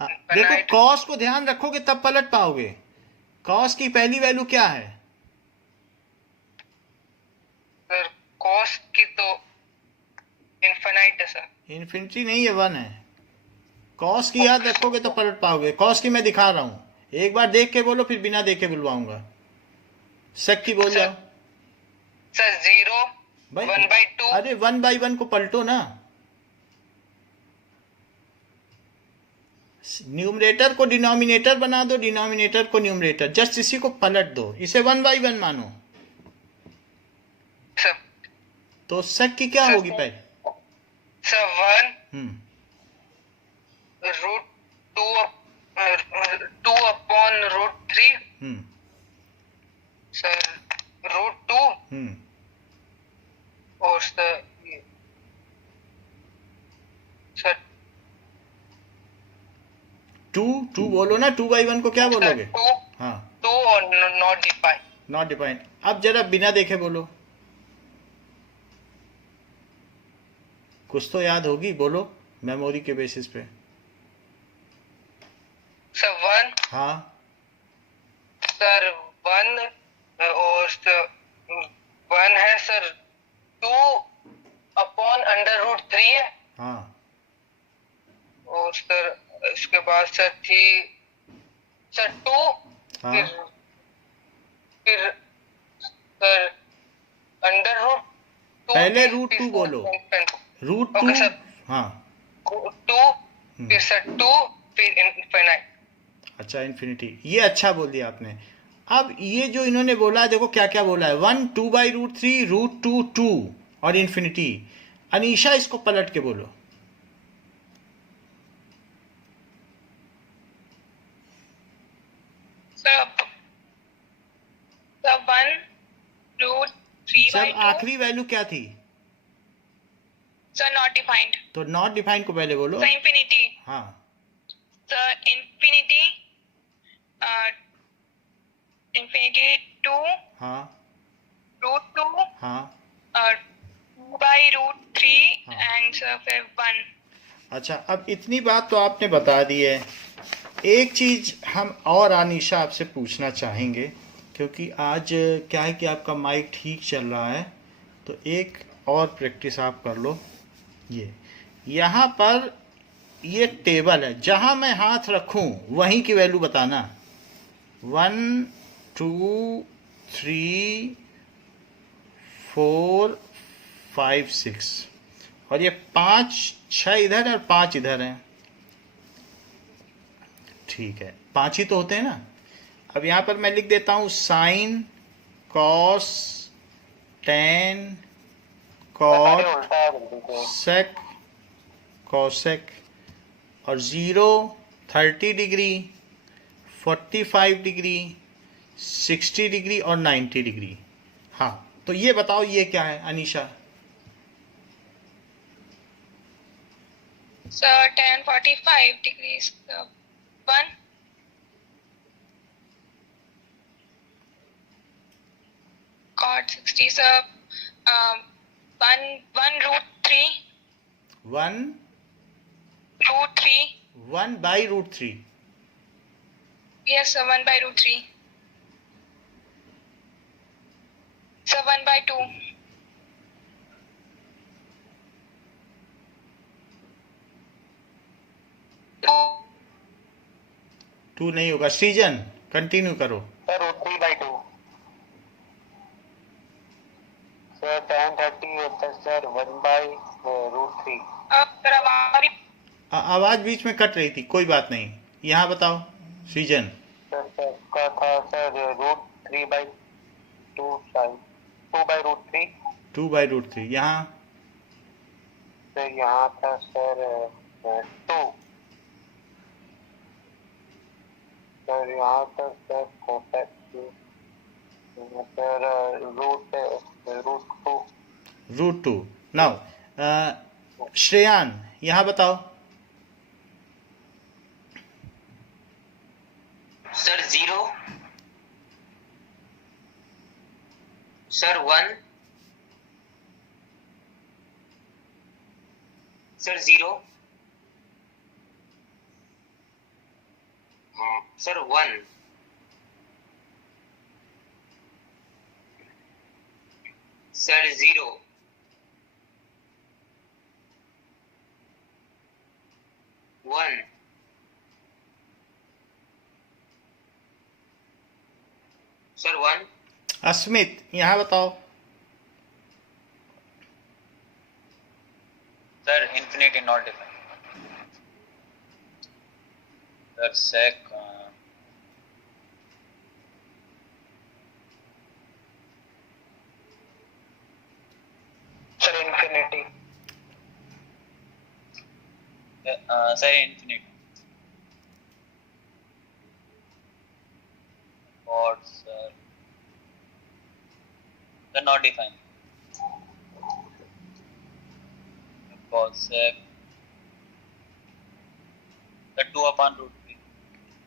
हाँ, देखो कॉस को ध्यान रखोगे तब पलट पाओगे। कॉस की पहली वैल्यू क्या है? सर कॉस की तो इन्फिनाइट है सर। इन्फिनिटी नहीं है, 1 है। कॉस की याद रखोगे तो पलट पाओगे। कॉस की मैं दिखा रहा हूँ, एक बार देख के बोलो, फिर बिना देखे बुलवाऊंगा। सक की बोल सर- जाओ सर 0 भाई। 1/2। अरे 1/1 को पलटो ना, न्यूमरेटर को डिनोमिनेटर बना दो, डिनोमिनेटर को न्यूमरेटर, जस्ट इसी को पलट दो, इसे 1/1 मानो। सर तो सक की क्या सर- होगी पहले? सर 1 हम्म, रूट 2 अपॉन रूट 3। हम्म, सर रूट 2 हम्म। और सर 2 बोलो ना, 2/1 को क्या बोलोगे? 2 हाँ, 2 और नॉट डिफाइन। Not defined. अब जरा बिना देखे बोलो, कुछ तो याद होगी, बोलो मेमोरी के बेसिस पे। सर 1 हाँ, सर 1 और सर 1 है सर 2 अपॉन अंडर रूट 3 है। हाँ, और सर इसके बाद सर थी सर 2 हाँ। फिर सर अंडर रूट 2 पहले रूट 2 बोलो, रूट 2। Okay sir. हाँ, 2 फिर सर 2 फिर इनफिनाइट। अच्छा इन्फिनिटी, ये अच्छा बोल दिया आपने। अब ये जो इन्होंने बोला, देखो क्या क्या बोला है, 1 2/√3 √2 2 और इन्फिनिटी। अनीशा इसको पलट के बोलो। सर 1 रूट 3/2 जब आखिरी वैल्यू क्या थी? Sir not defined. तो नॉट डिफाइंड को पहले बोलो। Sir infinity. हाँ, सर इंफिनिटी 2 हाँ, रूट 2 हाँ। 2/√3 हाँ। एंड सर फिर 1। अच्छा, अब इतनी बात तो आपने बता दी है। एक चीज़ हम और अनीशा आपसे पूछना चाहेंगे, क्योंकि आज क्या है कि आपका माइक ठीक चल रहा है, तो एक और प्रैक्टिस आप कर लो। ये यहाँ पर ये टेबल है, जहाँ मैं हाथ रखूँ वहीं की वैल्यू बताना। 1 2 3 4 5 6 और ये 5 6 इधर और 5 इधर हैं। ठीक है, 5 ही तो होते हैं ना। अब यहाँ पर मैं लिख देता हूँ साइन, कॉस, टेन, कॉट, सेक, कॉसेक, और 0 30 डिग्री, 45 डिग्री, 60 डिग्री और 90 डिग्री। हाँ, तो ये बताओ ये क्या है Anisha? Sir 10 45 degrees 1 cot 60 sir 1 root 3 1 root 3 1/√3। yes sir 1/√3 sir 1/2 2 नहीं होगा। सृजन कंटिन्यू करो। सर रूट 3/2 सर 10 30 होता है सर 1/√3। सर हमारी आवाज बीच में कट रही थी, कोई बात नहीं। यहाँ बताओ सृजन। सर का था सर रूट 3/2 साइन 2/√3। 2/√3 यहाँ। सर यहाँ था सर 2 सर यहाँ था sir cosec sir root 2। √2। Now Shreyan यहाँ बताओ। Sir 0 sir 1 sir 0 sir 1 sir 0 1 sir 1 Asmit यहाँ बताओ। Sir infinity not defined. Sir sec sir infinity. Sir infinity. What sir? Sir not defined. Cos sec. Sir 2/√3.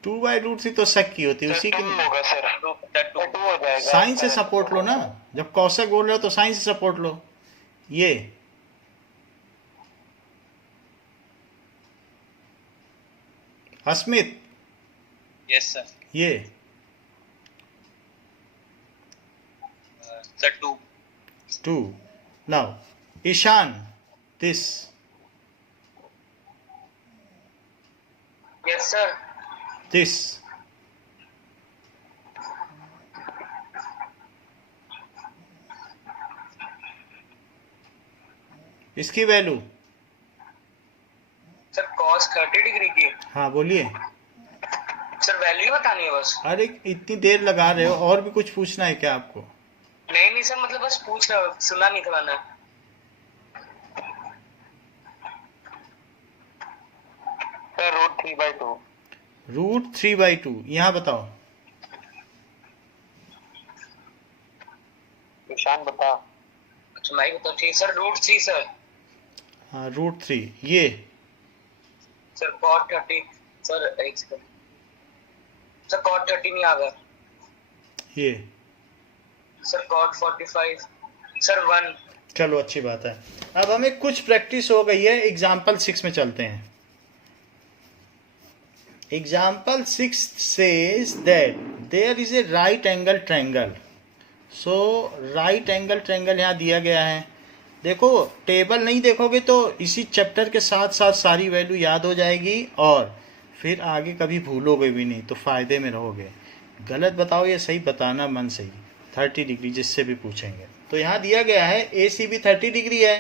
2/√3 तो सेक की होती है, उसी के होगा सर. सर 2 2 हो जाएगा. साइन से सपोर्ट लो ना, जब कौशिक बोल रहे हो तो साइन से सपोर्ट लो। ये अस्मित, yes sir. ये Sir 2. 2। Now Ishan, this yes sir this इसकी वैल्यू। सर cos 30 डिग्री की हाँ बोलिए। सर वैल्यू बतानी है बस। अरे इतनी देर लगा रहे हो, और भी कुछ पूछना है क्या आपको? नहीं सर, मतलब बस पूछ रहा हूँ, सुना नहीं था मैंने। सर √3/2. √3/2 यहाँ बताओ। ईशान बता. अच्छा मैं बता, ठीक सर √3 सर। हाँ √3 ये। सर cot 30 सर, एक सेकंड सर, cot 30 नहीं आ गया ये सर, cot 45 सर 1। चलो अच्छी बात है। अब हमें कुछ प्रैक्टिस हो गई है, एग्जाम्पल 6 में चलते हैं। Example 6 says that there is a right angle triangle. So right angle triangle यहाँ दिया गया है। देखो टेबल नहीं देखोगे तो इसी चैप्टर के साथ साथ सारी वैल्यू याद हो जाएगी, और फिर आगे कभी भूलोगे भी नहीं, तो फ़ायदे में रहोगे। गलत बताओ या सही बताना मन से ही। 30 डिग्री जिससे भी पूछेंगे। तो यहाँ दिया गया है ए सी बी 30 डिग्री है,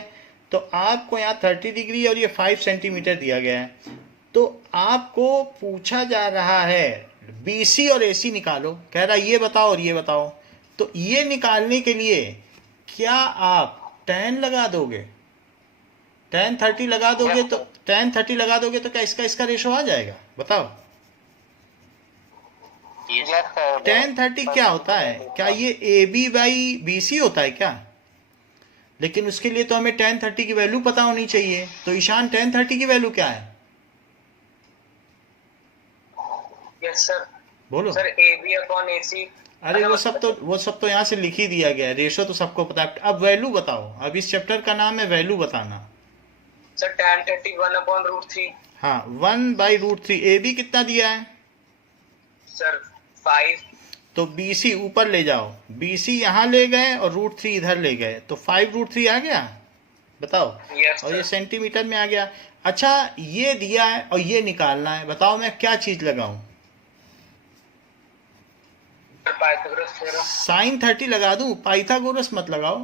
तो आपको यहाँ 30 डिग्री और ये 5 सेंटीमीटर दिया गया है। तो आपको पूछा जा रहा है बी सी और ए सी निकालो, कह रहा है ये बताओ और ये बताओ। तो ये निकालने के लिए क्या आप tan लगा दोगे? tan 30 लगा दोगे तो tan 30 लगा दोगे तो क्या इसका रेशो आ जाएगा? बताओ। tan 30 क्या होता है? क्या ये A B by B C होता है क्या? लेकिन उसके लिए तो हमें tan 30 की वैल्यू पता होनी चाहिए। तो ईशान tan 30 की वैल्यू क्या है? Yes sir. बोलो सर AB/AC। अरे वो सब तो यहाँ से लिख ही दिया गया है, रेशो तो सबको पता है। अब वैल्यू बताओ। अब इस चैप्टर का नाम है वैल्यू बताना। Sir tan 30 1/√3। हाँ 1/√3। ए बी कितना दिया है? सर 5। तो बी सी ऊपर ले जाओ, बी सी यहाँ ले गए और √3 इधर ले गए, तो 5√3 आ गया। बताओ। यस और ये सर। सेंटीमीटर में आ गया। अच्छा ये दिया है और ये निकालना है, बताओ मैं क्या चीज लगाऊं? Pythagoras theorem. साइन 30 लगा दूं? पाइथागोरस मत लगाओ।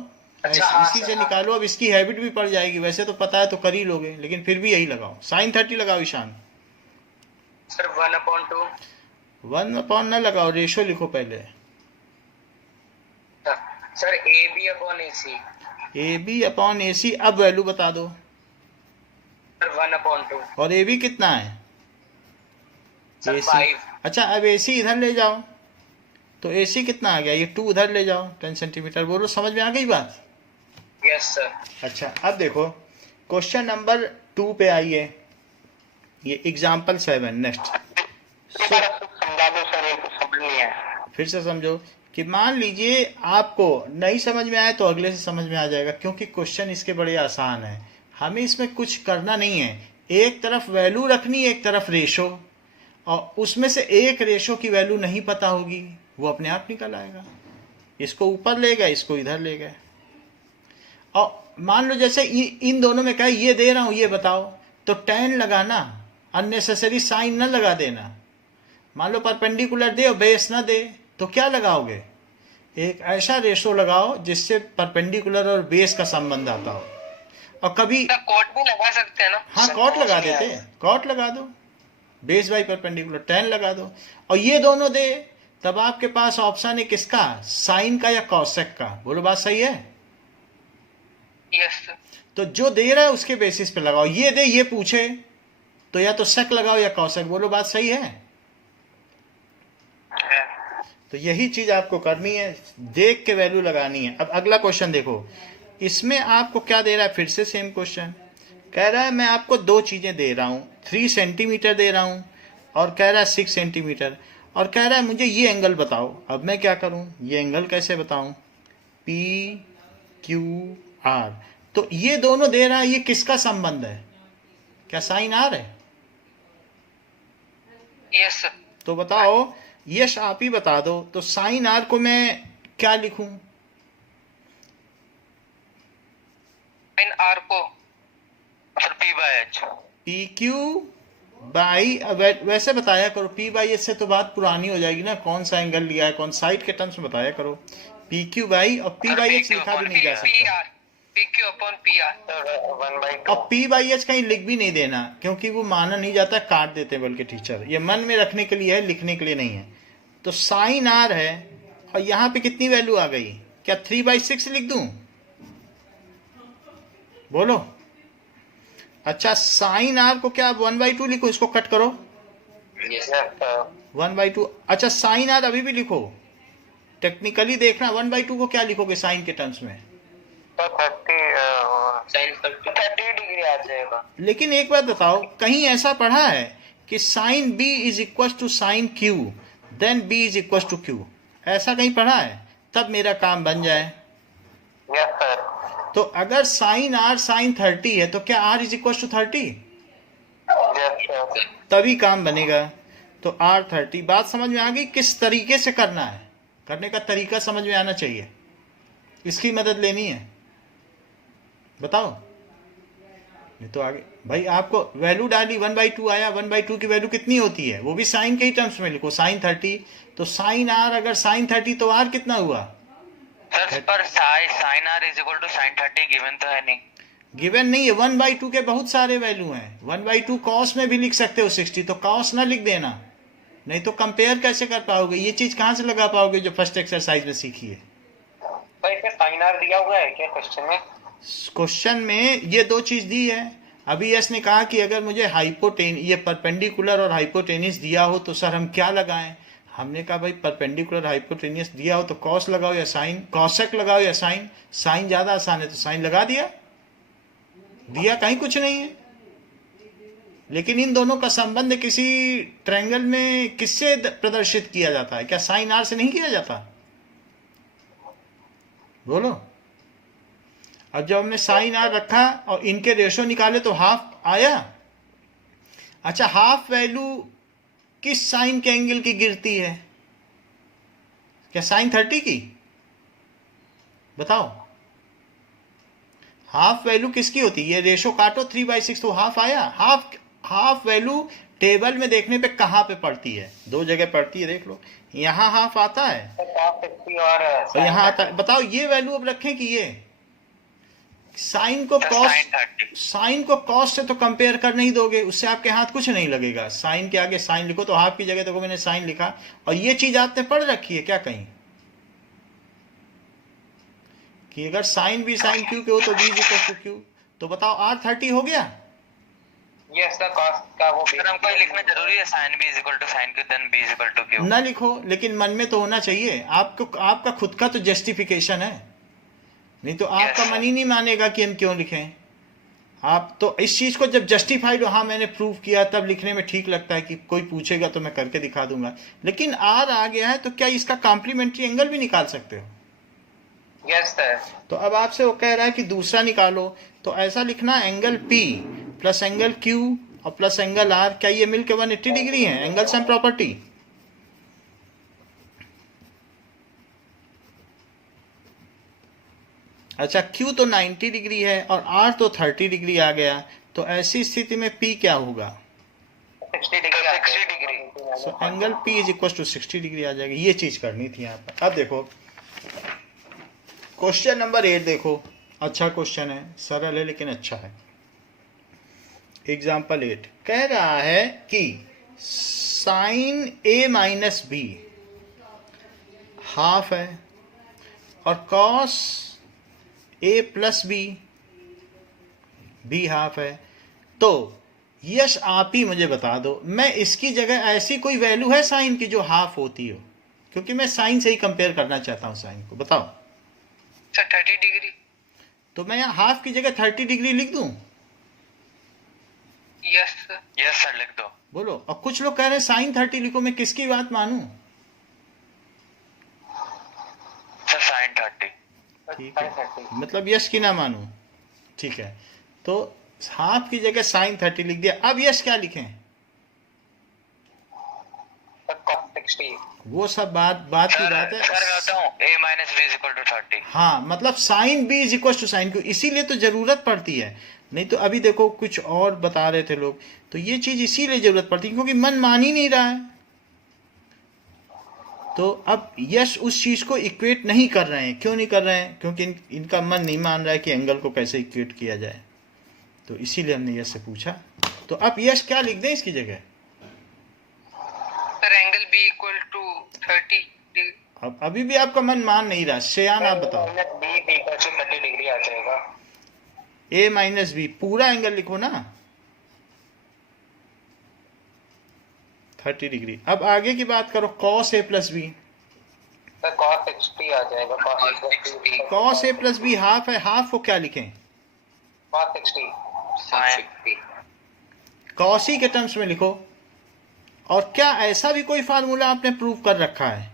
अच्छा, हाँ, इसी सर, से हाँ। निकालो। अब इसकी हैबिट भी पड़ जाएगी, वैसे तो पता है तो कर ही लोगे, लेकिन फिर भी यही लगाओ। साइन 30 लगाओ ईशान। सर 1/2। 1 न लगाओ, रेशो लिखो पहले। Sir AB/AC। A B upon A C. अब वैल्यू बता दो। सर 1/2। और ए बी कितना है? Sir AC 5। अच्छा अब ए सी इधर ले जाओ, तो ए सी कितना आ गया? ये 2 उधर ले जाओ, 10 सेंटीमीटर। बोलो समझ में आ गई बात? Yes sir. अच्छा अब देखो क्वेश्चन नंबर 2 पे आइए। ये एग्जाम्पल 7 नेक्स्ट। समझा दो सर, एक समझ नहीं है। फिर से समझो कि मान लीजिए आपको नहीं समझ में आए तो अगले से समझ में आ जाएगा, क्योंकि क्वेश्चन इसके बड़े आसान हैं। हमें इसमें कुछ करना नहीं है, एक तरफ वैल्यू रखनी, एक तरफ रेशो, और उसमें से एक रेशो की वैल्यू नहीं पता होगी, वो अपने आप निकल आएगा। इसको ऊपर ले गए, इसको इधर ले गए। और मान लो जैसे इन दोनों में कहे ये दे रहा हूं, ये बताओ, तो tan लगाना, अननेसेसरी साइन न लगा देना। मान लो परपेंडिकुलर दे और बेस ना दे, तो क्या लगाओगे? एक ऐसा रेशो लगाओ जिससे परपेंडिकुलर और बेस का संबंध आता हो। और कभी कॉट भी लगा सकते हैं ना? हाँ, कॉट लगा देते हैं, कॉट लगा दो, बेस बाई परपेंडिकुलर, tan लगा दो, और ये दोनों दे, तब आपके पास ऑप्शन है किसका, साइन का या कॉसेक का। बोलो बात सही है? Yes sir. तो जो दे रहा है उसके बेसिस पे लगाओ। ये दे, ये पूछे, तो या तो सेक लगाओ या कॉसेक। बोलो बात सही है? तो यही चीज आपको करनी है, देख के वैल्यू लगानी है। अब अगला क्वेश्चन देखो, इसमें आपको क्या दे रहा है, फिर से सेम क्वेश्चन कह रहा है मैं आपको दो चीजें दे रहा हूं, 3 सेंटीमीटर दे रहा हूं और कह रहा है 6 सेंटीमीटर, और कह रहा है मुझे ये एंगल बताओ। अब मैं क्या करूं, ये एंगल कैसे बताऊं, पी क्यू आर। तो ये दोनों दे रहा है, ये किसका संबंध है, क्या साइन आर है? Yes sir. तो बताओ, यश आप ही बता दो। तो साइन आर को मैं क्या लिखूं? साइन आर को sir P by H। P Q by, वैसे बताया करो, पी बाई एच से तो बात पुरानी हो जाएगी ना, कौन सा एंगल लिया है, कौन साइड के टर्म्स में बताया करो। पी क्यू बाई, और पी बाई एच लिखा भी नहीं जा सकता, PQ upon PR। 1/2। और पी बाई एच कहीं लिख भी नहीं देना, क्योंकि वो माना नहीं जाता, काट देते हैं बल्कि टीचर। ये मन में रखने के लिए है, लिखने के लिए नहीं है। तो साइन आर है, और यहाँ पे कितनी वैल्यू आ गई, क्या 3/6 लिख दूं? बोलो। अच्छा, साइन आर को क्या 1/2 लिखो, इसको कट करो, 1/2। अच्छा, साइन आर अभी भी लिखो, टेक्निकली देखना, 1/2 को क्या लिखोगे साइन के टर्म्स में? तो 30 डिग्री आ जाएगा। लेकिन एक बात बताओ, कहीं ऐसा पढ़ा है कि sine B is equal to sine Q, then B is equal to Q? ऐसा कहीं पढ़ा है? तब मेरा काम बन जाए। Yes sir. तो अगर साइन आर साइन 30 है, तो क्या R is equal to 30? Yes sir. तभी काम बनेगा। तो आर 30, बात समझ में आ गई? किस तरीके से करना है, करने का तरीका समझ में आना चाहिए, इसकी मदद लेनी है। बताओ, नहीं तो आगे भाई आपको वैल्यू डाली, 1/2 आया, 1/2 की वैल्यू कितनी होती है, वो भी साइन के ही टर्म्स में लिखो, साइन 30। तो साइन आर अगर साइन 30, तो आर कितना हुआ? सर पर sine R is equal to sine 30 given तो है नहीं। गिवन नहीं है, 1/2 के बहुत सारे वैल्यू हैं। 1/2 कॉस में भी लिख सकते हो 60, तो कॉस ना लिख देना, नहीं तो कंपेयर कैसे कर पाओगे, ये चीज कहाँ से लगा पाओगे जो फर्स्ट एक्सरसाइज में सीखी है। तो इसमें साइन आर दिया हुआ है क्या क्वेश्चन में? क्वेश्चन में ये दो चीज दी है। अभी यश ने कहा कि अगर मुझे ये परपेंडिकुलर और हाइपोटेनियस दिया हो तो सर हम क्या लगाएं। हमने कहा भाई परपेंडिकुलर हाइपोटेनियस दिया हो तो कॉस लगाओ या साइन, कॉसेक लगाओ या साइन। साइन ज्यादा आसान है तो साइन लगा दिया, कहीं कुछ नहीं है। लेकिन इन दोनों का संबंध किसी ट्रायंगल में किससे प्रदर्शित किया जाता है? क्या साइन आर से नहीं किया जाता? बोलो। अब जब हमने साइन आर रखा और इनके रेशो निकाले तो हाफ आया। अच्छा, हाफ वैल्यू किस साइन के एंगल की गिरती है? क्या साइन 30 की? बताओ, हाफ वैल्यू किसकी होती है? ये रेशो काटो 3/6 तो हाफ आया। हाफ वैल्यू टेबल में देखने पे कहाँ पे पड़ती है? दो जगह पड़ती है, देख लो। यहाँ हाफ आता है और यहाँ आता है। बताओ ये वैल्यू अब रखें कि ये साइन को कॉस से तो कंपेयर कर नहीं दोगे, उससे आपके हाथ कुछ नहीं लगेगा। साइन के आगे साइन लिखो तो हाफ की जगह देखो मैंने साइन लिखा। और ये चीज आपने पढ़ रखी है क्या कहीं कि अगर साइन भी साइन क्यू के हो तो B is equal to Q? तो बताओ आर 30 हो गया। यस सर, कॉस का वो सर हमको ये लिखना जरूरी है, sine B is equal to sine Q then B is equal to Q। ना लिखो, लेकिन मन में तो होना चाहिए आपको। आपका खुद का तो जस्टिफिकेशन है, नहीं तो आपका मन ही नहीं मानेगा कि हम क्यों लिखें। आप तो इस चीज को जब जस्टिफाइड हो, हाँ मैंने प्रूव किया, तब लिखने में ठीक लगता है कि कोई पूछेगा तो मैं करके दिखा दूंगा। लेकिन आर आ गया है तो क्या इसका कॉम्प्लीमेंट्री एंगल भी निकाल सकते हो? Yes sir. तो अब आपसे वो कह रहा है कि दूसरा निकालो। तो ऐसा लिखना angle P plus angle Q और प्लस एंगल R, क्या ये मिलकर 180 डिग्री है? Angle sum property. अच्छा, Q तो 90 डिग्री है और R तो 30 डिग्री आ गया, तो ऐसी स्थिति में P क्या होगा? 60 degree. So angle P is equal to 60 degree आ जाएगी। ये चीज करनी थी यहाँ पर। अब देखो क्वेश्चन नंबर 8 देखो, अच्छा क्वेश्चन है, सरल है लेकिन अच्छा है। एग्जाम्पल 8 कह रहा है कि sine A minus B half है और cos A plus B half है। तो यश आप ही मुझे बता दो, मैं इसकी जगह ऐसी कोई वैल्यू है साइन की जो हाफ होती हो? क्योंकि मैं साइन से ही कंपेयर करना चाहता हूं साइन को। बताओ सर 30 डिग्री। तो मैं यहाँ हाफ की जगह 30 डिग्री लिख दूं? Yes sir. यस सर, लिख दो। बोलो। और कुछ लोग कह रहे हैं साइन 30 लिखो, मैं किसकी बात मानूं? Sir sine 30। ठीक है, मतलब यश की ना मानूं। ठीक है, तो हाफ की जगह साइन 30 लिख दिया। अब यश क्या लिखें? cos 60। वो सब बात की बात है। सर मैं बताऊं, A minus B is equal to 30। हाँ, मतलब sine B is equal to sine Q, इसीलिए तो जरूरत पड़ती है। नहीं तो अभी देखो कुछ और बता रहे थे लोग, तो ये चीज इसीलिए जरूरत पड़ती है क्योंकि मन मान ही नहीं रहा है। तो अब यश उस चीज को इक्वेट नहीं कर रहे हैं। क्यों नहीं कर रहे हैं? क्योंकि इनका मन नहीं मान रहा है कि एंगल को कैसे इक्वेट किया जाए। तो इसीलिए हमने यश से पूछा। तो अब यश क्या लिख दें इसकी जगह? Sir angle B equal to 30 degree. अब अभी भी आपका मन मान नहीं रहा। श्रेयान आप बताओ। बी इक्वल टू 30 डिग्री आ जाएगा। A माइनस बी पूरा एंगल लिखो ना, 30 डिग्री। अब आगे की बात करो, cos A plus B. Sir cos 60 आ जाएगा। cos A plus B half है, हाफ को क्या लिखें? cos 60। साइन cos ही के टर्म्स में लिखो। और क्या ऐसा भी कोई फार्मूला आपने प्रूव कर रखा है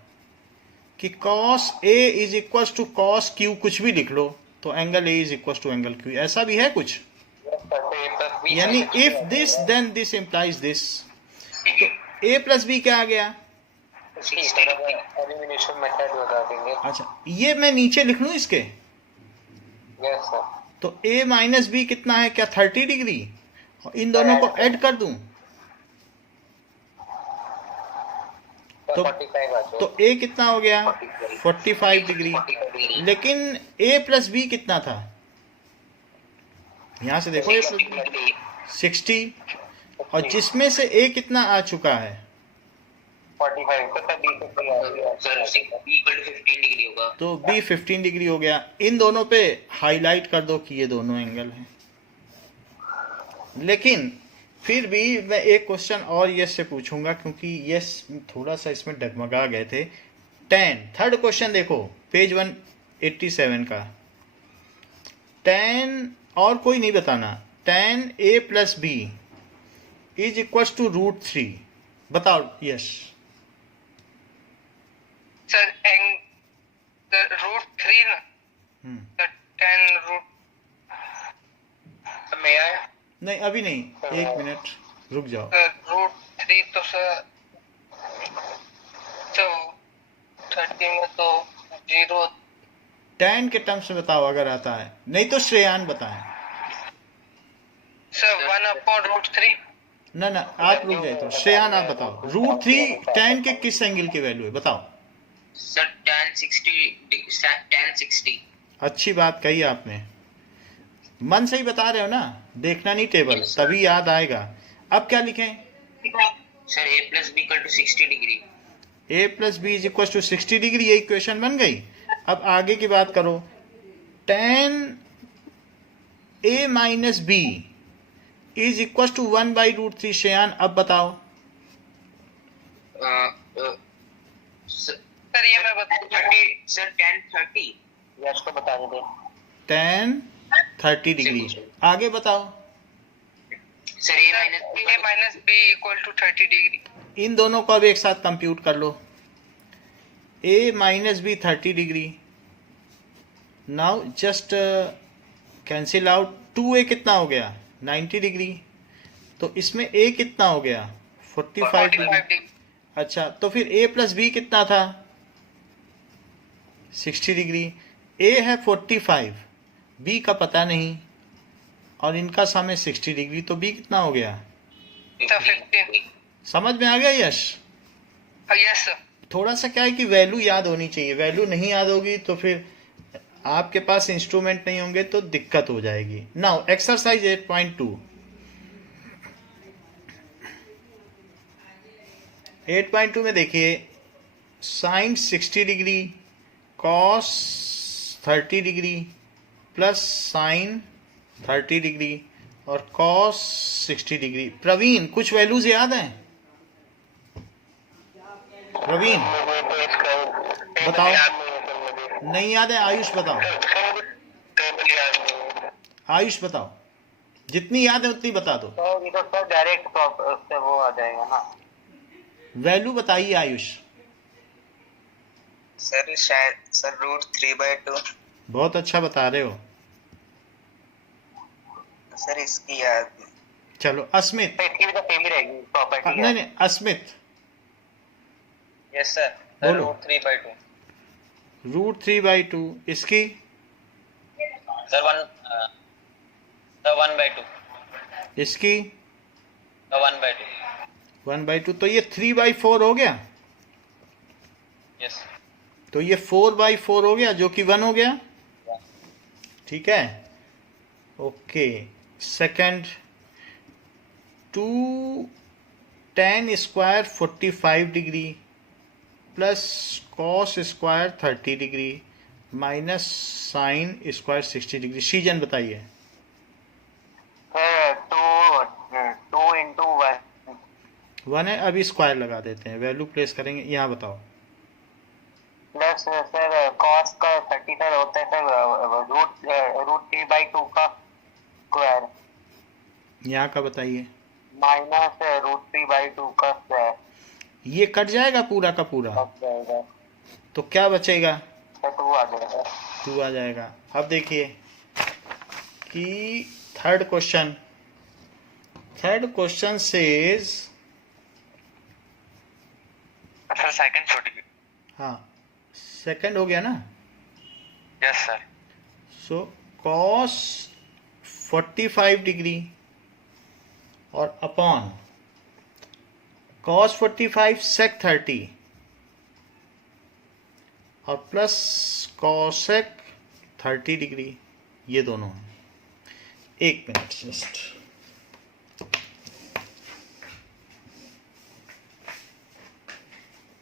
कि cos A is equal to cos Q? कुछ भी लिख लो तो angle A is equal to angle Q, ऐसा भी है कुछ? यानी if this then this implies this. तो A प्लस बी क्या आ गया? एलिमिनेशन मेथड बता देंगे। अच्छा, ये मैं नीचे लिख लूं इसके? Yes sir. तो A माइनस बी कितना है? क्या 30 डिग्री? और इन दोनों को ऐड कर दूं तो 45 आ जाएगा। तो A कितना हो गया? 45 डिग्री। लेकिन A प्लस बी कितना था? यहां से देखो, 60, और जिसमें से A कितना आ चुका है? 45 तो तब B 50 आ गया। Sir B equal to 15 degree होगा। तो B 15 डिग्री हो गया। इन दोनों पे हाईलाइट कर दो कि ये दोनों एंगल हैं। लेकिन फिर भी मैं एक क्वेश्चन और यस से पूछूंगा क्योंकि यस थोड़ा सा इसमें डगमगा गए थे। 10 थर्ड क्वेश्चन देखो, पेज 187 का। 10 और कोई नहीं बताना। 10 A plus B is equal to √3। बताओ यस। सर √3 ना, सर 10 रूट। मैं आया नहीं अभी नहीं, एक मिनट रुक जाओ। सर √3 तो सर 30 में तो 0। 10 के टर्म्स में बताओ अगर आता है, नहीं तो श्रेयान बताएं। सर 1/√3। ना ना आप रुक जाए, तो श्रेयान आप बताओ। √3 10 के किस एंगल की वैल्यू है बताओ? Sir tan 60। अच्छी बात कही आपने, मन से ही बता रहे हो ना, देखना नहीं टेबल, तभी याद आएगा। अब क्या लिखें? Sir a plus B equal to 60 degree. A plus B is equal to 60 degree, ये इक्वेशन बन गई। अब आगे की बात करो। tan A minus B is equal to 1/√3। Shreyan अब बताओ। सर ये मैं बता 30 सर tan 30। यस को बता दें। tan 30 degree. आगे बताओ। Sir a minus B equal to 30 degree. इन दोनों को अब एक साथ कंप्यूट कर लो। A minus B 30 degree. Now just cancel out 2a कितना हो गया 90 डिग्री, तो इसमें a कितना हो गया 45 डिग्री। 45 डिग्री। अच्छा, तो फिर a प्लस b कितना था 60 डिग्री। a है 45, b का पता नहीं, और इनका सम है 60 डिग्री, तो b कितना हो गया। सर 15। समझ में आ गया यश। Yes sir. थोड़ा सा क्या है कि वैल्यू याद होनी चाहिए, वैल्यू नहीं याद होगी तो फिर आपके पास इंस्ट्रूमेंट नहीं होंगे तो दिक्कत हो जाएगी। Now exercise 8.2। 8.2 में देखिए sine 60 degree cos 30 degree plus sine 30 degree और कॉस 60 डिग्री। प्रवीण कुछ वैल्यूज याद हैं? प्रवीण बताओ। नहीं याद है? आयुष बताओ। आयुष बताओ, जितनी याद है उतनी बता दो। तो ये तो सर डायरेक्ट उससे वो आ जाएगा ना। वैल्यू बताइए आयुष। सर शायद सर √3/2। बहुत अच्छा बता रहे हो सर इसकी याद नहीं। चलो अस्मित। तो इसकी भी तो सेम ही रहेगी प्रॉपर्टी। नहीं नहीं, अस्मित यस सर। बोलो। √3/2 √3/2 इसकी। सर 1/2 इसकी 1/2 1/2। तो ये 3/4 हो गया, यस। तो ये 4/4 हो गया जो कि 1 हो गया। ठीक है, okay. Second 2 tan square 45 degree plus cos square 30 degree minus sine square 60 degree. Season बताइए। 2 into 1 1 है, अभी स्क्वायर लगा देते हैं, वैल्यू प्लेस करेंगे। यहाँ बताओ। प्लस सर कॉस का 30 सर होता है सर √3/2 का स्क्वायर यहाँ का बताइए। माइनस √3/2 का स्क्वायर। ये कट जाएगा पूरा का पूरा, बच जाएगा तो क्या बचेगा सर 2 आ जाएगा। 2 आ जाएगा। अब देखिए कि third question says, sir second छोटी। हाँ सेकंड हो गया ना। Yes sir. So cos 45 degree और अपॉन कॉस 45 सेक 30 और प्लस कॉसेक 30 डिग्री, ये दोनों हैं। एक मिनट जस्ट।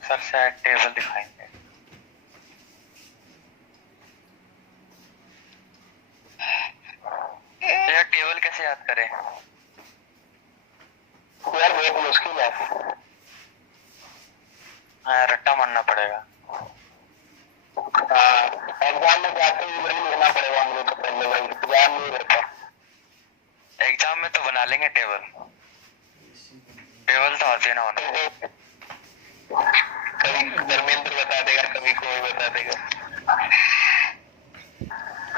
सर शायद टेबल दिखाएंगे। यार टेबल कैसे याद करें? यार बहुत मुश्किल है। हाँ, रट्टा मारना पड़ेगा। एग्जाम में जाते ही वही लिखना पड़ेगा हम लोग को पहले, वही एग्जाम नहीं रहता। एग्जाम में तो बना लेंगे टेबल तो आते ना होने। कभी धर्मेंद्र बता देगा, कभी कोई बता देगा।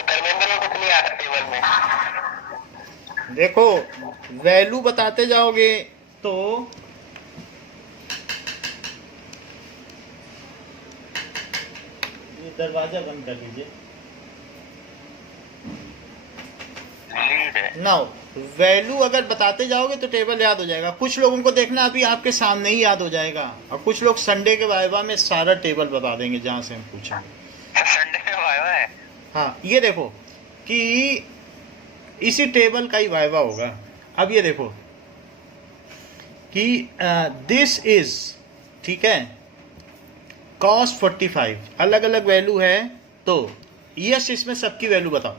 धर्मेंद्र को कुछ नहीं आता टेबल में। देखो वैल्यू बताते जाओगे तो ये दरवाजा बंद कर लीजिए। लीड है। नाउ वैल्यू अगर बताते जाओगे तो टेबल याद हो जाएगा। कुछ लोगों को देखना अभी आपके सामने ही याद हो जाएगा, और कुछ लोग संडे के वाइवा में सारा टेबल बता देंगे जहां से हम पूछेंगे। संडे में वाइवा है। हाँ ये देखो कि इसी टेबल का ही वाइवा होगा। अब ये देखो कि दिस इज, ठीक है, कॉस 45 अलग अलग वैल्यू है, तो यस इसमें सबकी वैल्यू बताओ।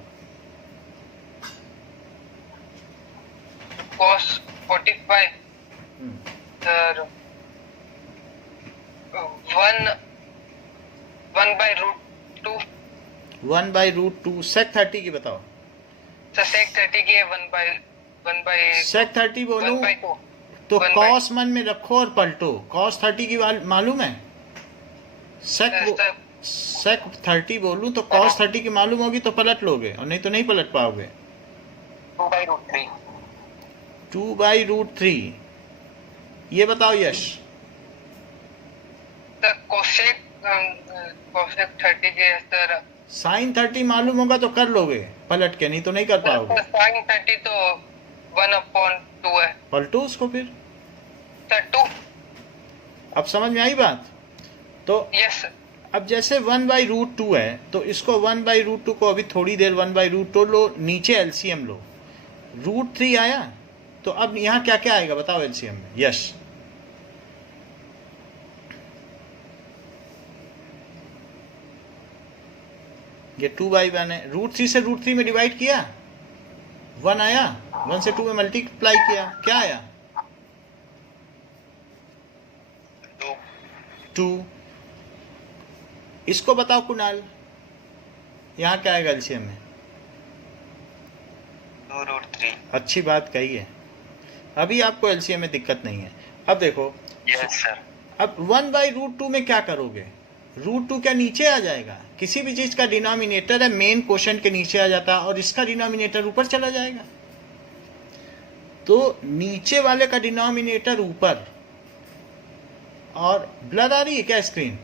cos 45 sir 1/√2 1/√2। सेक 30 की बताओ। सर sec 30 की है 1/1 सेक 30 बोलूं 1/2 तो 1/2 कॉस मन में रखो और पलटो। कॉस 30 की मालूम है? सेक 30 बोलूं तो कॉस 30 की मालूम होगी तो पलट लोगे, और नहीं तो नहीं पलट पाओगे। 2/√3. 2/√3. ये बताओ यश. सर कोसेक 30 के सर. साइन 30 मालूम होगा तो कर लोगे पलट के, नहीं तो नहीं कर पाओगे. साइन 30 तो 1/2 है पलटो उसको फिर. सर. 2. अब समझ में आई बात. तो यस सर. अब जैसे 1/√2 है तो इसको 1/√2 को अभी थोड़ी देर 1/√2 लो, नीचे एलसीएम लो. √3 आया तो अब यहाँ क्या क्या आएगा बताओ एलसीएम में. यश. ये 2/1 है. √3 से √3 में डिवाइड किया 1 आया. 1 से 2 में मल्टीप्लाई किया क्या आया 2. इसको बताओ कुणाल, यहाँ क्या आएगा एलसीएम में. 2√3. अच्छी बात कही है. अभी आपको एलसीएम में दिक्कत नहीं है. अब देखो यस सर. अब 1/√2 में क्या करोगे. √2 क्या नीचे आ जाएगा. किसी भी चीज का डिनोमिनेटर है मेन क्वोशंट के नीचे आ जाता है और इसका डिनोमिनेटर ऊपर चला जाएगा. तो नीचे वाले का डिनोमिनेटर ऊपर. और ब्लर आ रही है क्या स्क्रीन.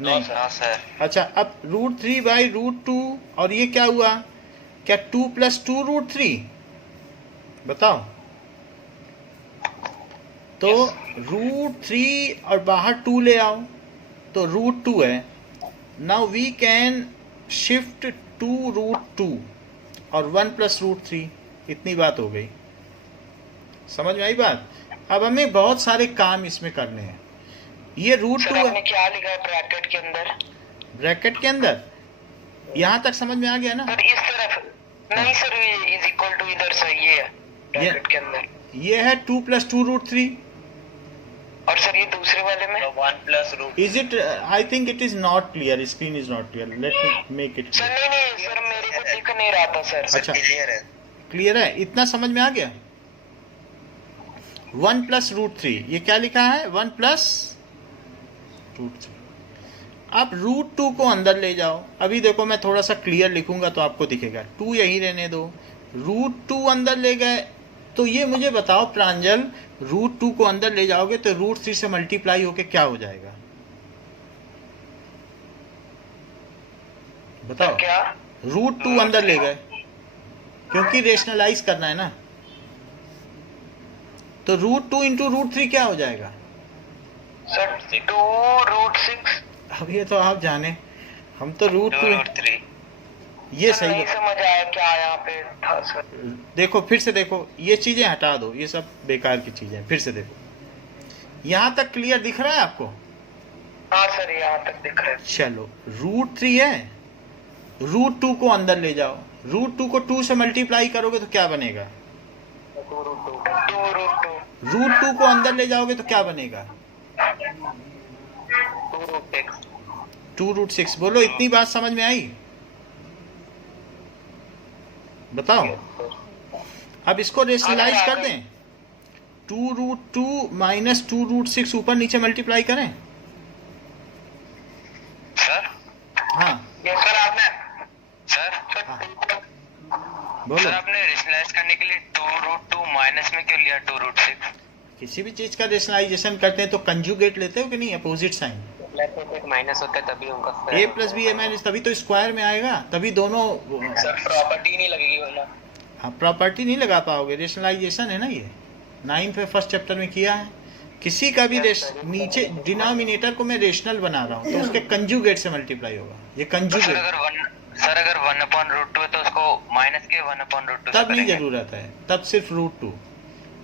नहीं. हाँ सर. अच्छा अब √3/√2 और ये क्या हुआ क्या 2 + 2√3 बताओ. तो √3 और बाहर 2 ले आओ तो √2 है. नाउ वी कैन शिफ्ट 2√2 और 1 + √3. इतनी बात हो गई. समझ में आई बात. अब हमें बहुत सारे काम इसमें करने हैं. ये √2 है क्या लिखा है ब्रैकेट के अंदर. ब्रैकेट के अंदर. यहाँ तक समझ में आ गया ना. सर इस तरफ नहीं सर, ये इज इक्वल टू इधर सर, ये है ब्रैकेट के अंदर. ये है 2 + 2√3. और सर ये दूसरे वाले में. So 1 + √3. Is it? I think it is not clear. Screen is not clear. Let me make it sir clear. नहीं सर, मेरे को दिख नहीं रहा था सर. अच्छा क्लियर है. क्लियर है. इतना समझ में आ गया. 1 + √3 ये क्या लिखा है 1 + √3. आप √2 को अंदर ले जाओ. अभी देखो मैं थोड़ा सा क्लियर लिखूंगा तो आपको दिखेगा. 2 यहीं रहने दो. √2 अंदर ले गए तो ये मुझे बताओ प्रांजल √2 को अंदर ले जाओगे तो √3 से मल्टीप्लाई होके क्या हो जाएगा बताओ. क्या √2 अंदर ले गए क्योंकि रेशनलाइज करना है ना. तो √2 × √3 क्या हो जाएगा. सर 2√6. अब ये तो आप जाने. हम तो √2 2√3. ये सर सही नहीं समझ आया क्या यहाँ पे था सर. देखो फिर से देखो. ये चीजें हटा दो. ये सब बेकार की चीजें. फिर से देखो. यहाँ तक क्लियर दिख रहा है आपको. हाँ सर यहाँ तक दिख रहा है. चलो √3 है. √2 को अंदर ले जाओ. √2 को 2 से मल्टीप्लाई करोगे तो क्या बनेगा. 2√2. √2 को अंदर ले जाओगे तो क्या बनेगा 2√6. 2√6. बोलो इतनी बात समझ में आई. बताओ. अब इसको रेशनलाइज कर दें. 2√2 - 2√6 ऊपर नीचे मल्टीप्लाई करें. सर. हाँ ये सर आपने सर. बोलो. सर आपने रेशनलाइज करने के लिए 2√2 माइनस में क्यों लिया 2√6. किसी भी चीज का रेशनलाइजेशन करते हैं तो कंजुगेट लेते हो कि नहीं. Opposite sign. माइनस होता है तभी उनका a + b a - तभी तो स्क्वायर में आएगा. तभी दोनों. सर प्रॉपर्टी नहीं लगेगी वरना. हाँ प्रॉपर्टी नहीं लगा पाओगे. रेशनलाइजेशन है ना. ये 9th में फर्स्ट चैप्टर में किया है. किसी का भी नीचे डिनोमिनेटर को मैं रेशनल बना रहा हूँ तो उसके कंजुगेट से मल्टीप्लाई होगा. ये सर कंजुगेट अगर 1/√2 है तो उसको माइनस के 1/√2 तब नहीं जरूरत है. तब सिर्फ √2.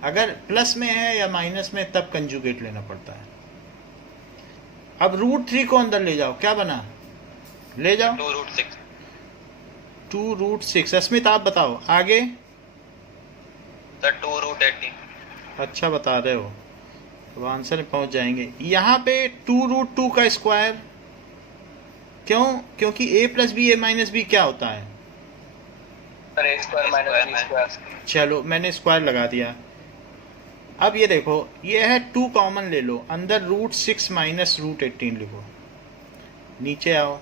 अगर प्लस में है या माइनस में तब कंजुगेट लेना पड़ता है. अब √3 को अंदर ले जाओ. क्या बना. ले जाओ 2√6. 2√6. अस्मित आप बताओ आगे. सर 2√18. अच्छा बता रहे हो. अब आंसर में पहुंच जाएंगे. यहाँ पे 2√2 का स्क्वायर. क्यों. क्योंकि a + b a - b क्या होता है. Sir a² - b². चलो मैंने स्क्वायर लगा दिया. अब ये देखो ये है 2 कॉमन ले लो. अंदर √6 - √18 लिखो. नीचे आओ.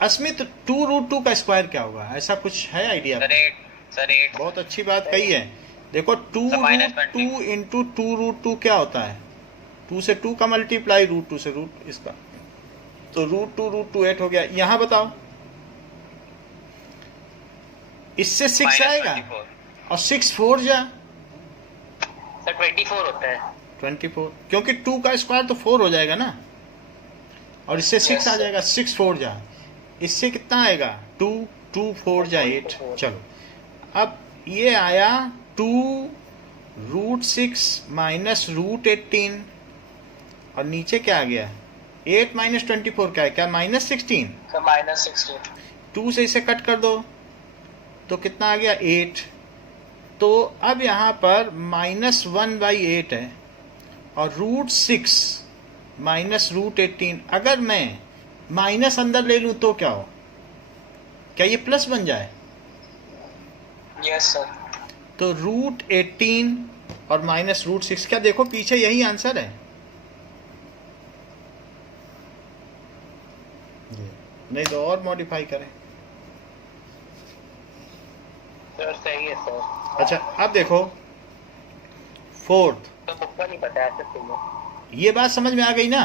अस्मित 2√2 का स्क्वायर क्या होगा. ऐसा कुछ है आइडिया. सर सर 8 बहुत अच्छी बात कही है। देखो two So, minus root 20. Two into two root two क्या होता है? 2 से 2 का मल्टीप्लाई, रूट 2 से रूट इसका, तो रूट 2 8 हो गया। यहाँ बताओ, इससे 6 आएगा और 6 4 जा सर 24 होता है। 24, क्योंकि 2 का स्क्वायर तो 4 हो जाएगा ना, और इससे 6 आ जाएगा, 6 4 जा, इससे कितना आएगा? 2 2 4 जा 8। चलो अब ये आया 2 रूट 6 माइनस रूट 18, और नीचे क्या आ गया? 8 माइनस 24 क्या है? क्या माइनस 16? सर -16 2 से इसे कट कर दो तो कितना आ गया? 8। तो अब यहाँ पर -1/8 है, और रूट 6 माइनस रूट 18, अगर मैं माइनस अंदर ले लूँ तो क्या हो? क्या ये प्लस बन जाए? Yes sir. तो रूट 18 और माइनस रूट 6, क्या देखो पीछे यही आंसर है? नहीं तो और मॉडिफाई करें। सर सही है सर। अच्छा अब देखो फोर्थ, तो बुक का नहीं पता है सर तुम्हें। ये बात समझ में आ गई ना?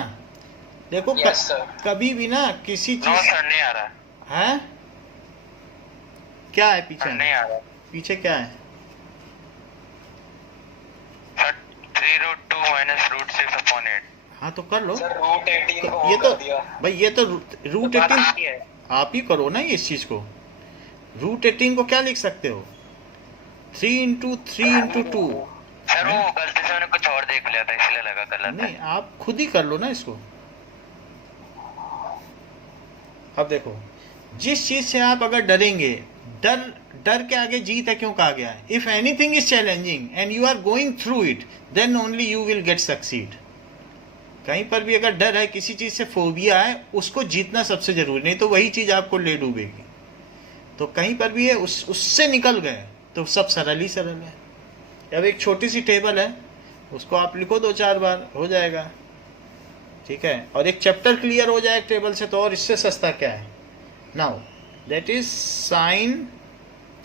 देखो Yes, sir. कभी भी ना किसी नो चीज सर नहीं आ रहा है, क्या है सर, पीछे? नहीं आ रहा पीछे क्या है? Sir. 3 root 2 minus root 6 upon 8। हाँ तो कर लो। सर रूट 18 को ये वो तो कर दिया। भाई ये तो रूट बात 18 आती है। आप ही करो ना ये इस चीज को। रूट 18 को क्या लिख सकते हो? 3 इंटू 3 इंटू 2। सर वो गलती से मैंने कुछ और देख लिया था इसलिए लगा गलत नहीं है। आप खुद ही कर लो ना इसको। अब देखो, जिस चीज से आप अगर डरेंगे, डर डर के आगे जीत है, क्यों कहा गया है? If anything is challenging and you are going through it, then only you will get succeed. कहीं पर भी अगर डर है, किसी चीज से फोबिया है, उसको जीतना सबसे जरूरी, नहीं तो वही चीज आपको ले डूबेगी। तो कहीं पर भी है उससे निकल गए तो सब सरल ही सरल है। अब एक छोटी सी टेबल है, उसको आप लिखो 2-4 बार, हो जाएगा, ठीक है। और एक चैप्टर क्लियर हो जाए टेबल से, तो और इससे सस्ता क्या है? Now that is sine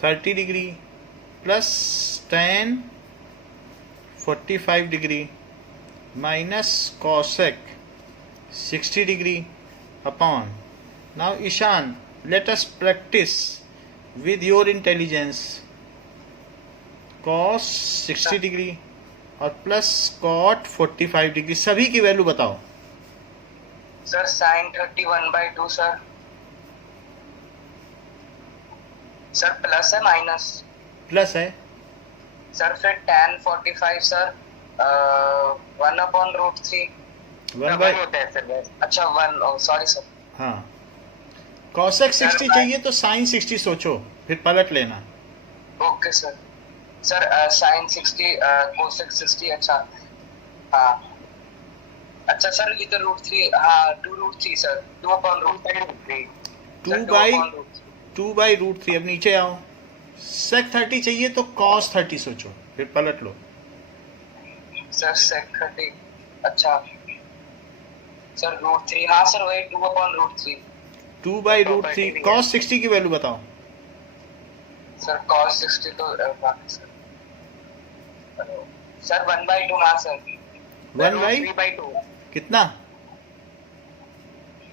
30 degree plus tan 45 degree minus cosec 60 degree upon. Now Ishaan, let us practice with your intelligence, cos 60 degree और प्लस cot 45 डिग्री, सभी की वैल्यू बताओ। Sir sin 31/2 sir. Sir plus है माइनस? प्लस है। Sir फिर tan 45 sir 1/√3। 1 by, होता है sir बस। अच्छा 1, सॉरी सर। हाँ, cosec 60 चाहिए तो sin 60 सोचो, फिर पलट लेना। Okay sir. Sir sin 60 cosec 60, अच्छा हाँ। अच्छा सर ये तो √3, हाँ 2√3 सर, 2/√3। 2 by root 3। अब नीचे आओ, sec 30 चाहिए तो cos 30 सोचो, फिर पलट लो। सर sec 30, अच्छा सर √3, हाँ सर वही 2/√3। 2 बाई रूट 3। cos 60 की वैल्यू बताओ। सर cos 60 तो बाकी सर 1/2, हाँ सर 1 बाई 3/2 कितना?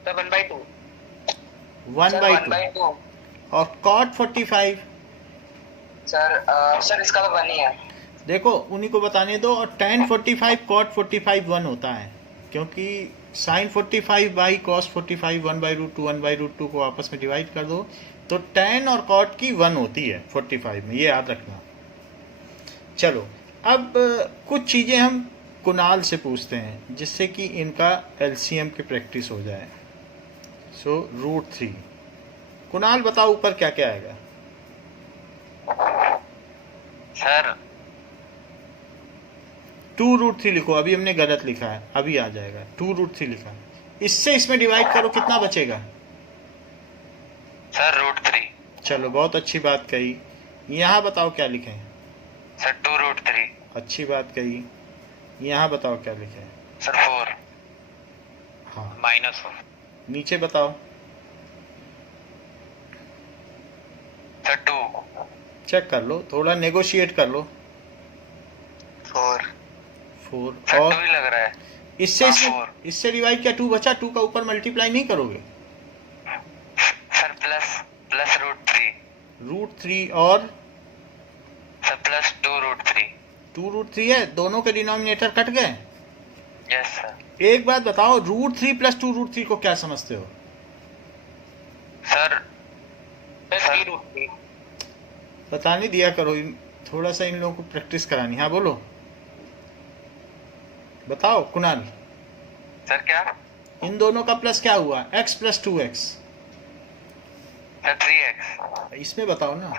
Sir 1/2 1 by 2। 1/2 और cot 45, सर इसका तो 1 ही है। देखो उन्हीं को बताने दो। और tan 45 cot 45 1 होता है, क्योंकि sin 45 बाई cos 45 1/√2 1/√2 को आपस में डिवाइड कर दो तो tan और cot की 1 होती है 45 में, ये याद रखना। चलो अब कुछ चीज़ें हम कुणाल से पूछते हैं, जिससे कि इनका LCM की प्रैक्टिस हो जाए। सो √3, कुणाल बताओ ऊपर क्या क्या आएगा? सर 2√3 लिखो, अभी हमने गलत लिखा है, अभी आ जाएगा। 2√3 लिखा है, इससे इसमें डिवाइड करो, कितना बचेगा? सर √3। चलो बहुत अच्छी बात कही। यहाँ बताओ क्या लिखे हैं? सर 2√3। अच्छी बात कही। यहाँ बताओ क्या लिखे हैं? सर 4। हाँ, -4 नीचे बताओ। सर 2। चेक कर लो, थोड़ा नेगोशिएट कर लो। 4 4 सर और 2 ही लग रहा है। इससे हाँ, इससे, 4 इससे डिवाइड क्या 2 बचा, 2 का ऊपर मल्टीप्लाई नहीं करोगे? सर प्लस रूट 3 और सर प्लस 2 रूट 3 है, दोनों के डिनोमिनेटर कट गए। Yes sir. एक बात बताओ, रूट 3 प्लस 2 रूट 3 को क्या समझते हो? Sir 3 root 3। बता नहीं दिया करो, थोड़ा सा इन लोगों को प्रैक्टिस करानी। हाँ बोलो, बताओ कुणाल, सर क्या? इन दोनों का प्लस क्या हुआ? x plus 2x। Sir 3x। इसमें बताओ ना।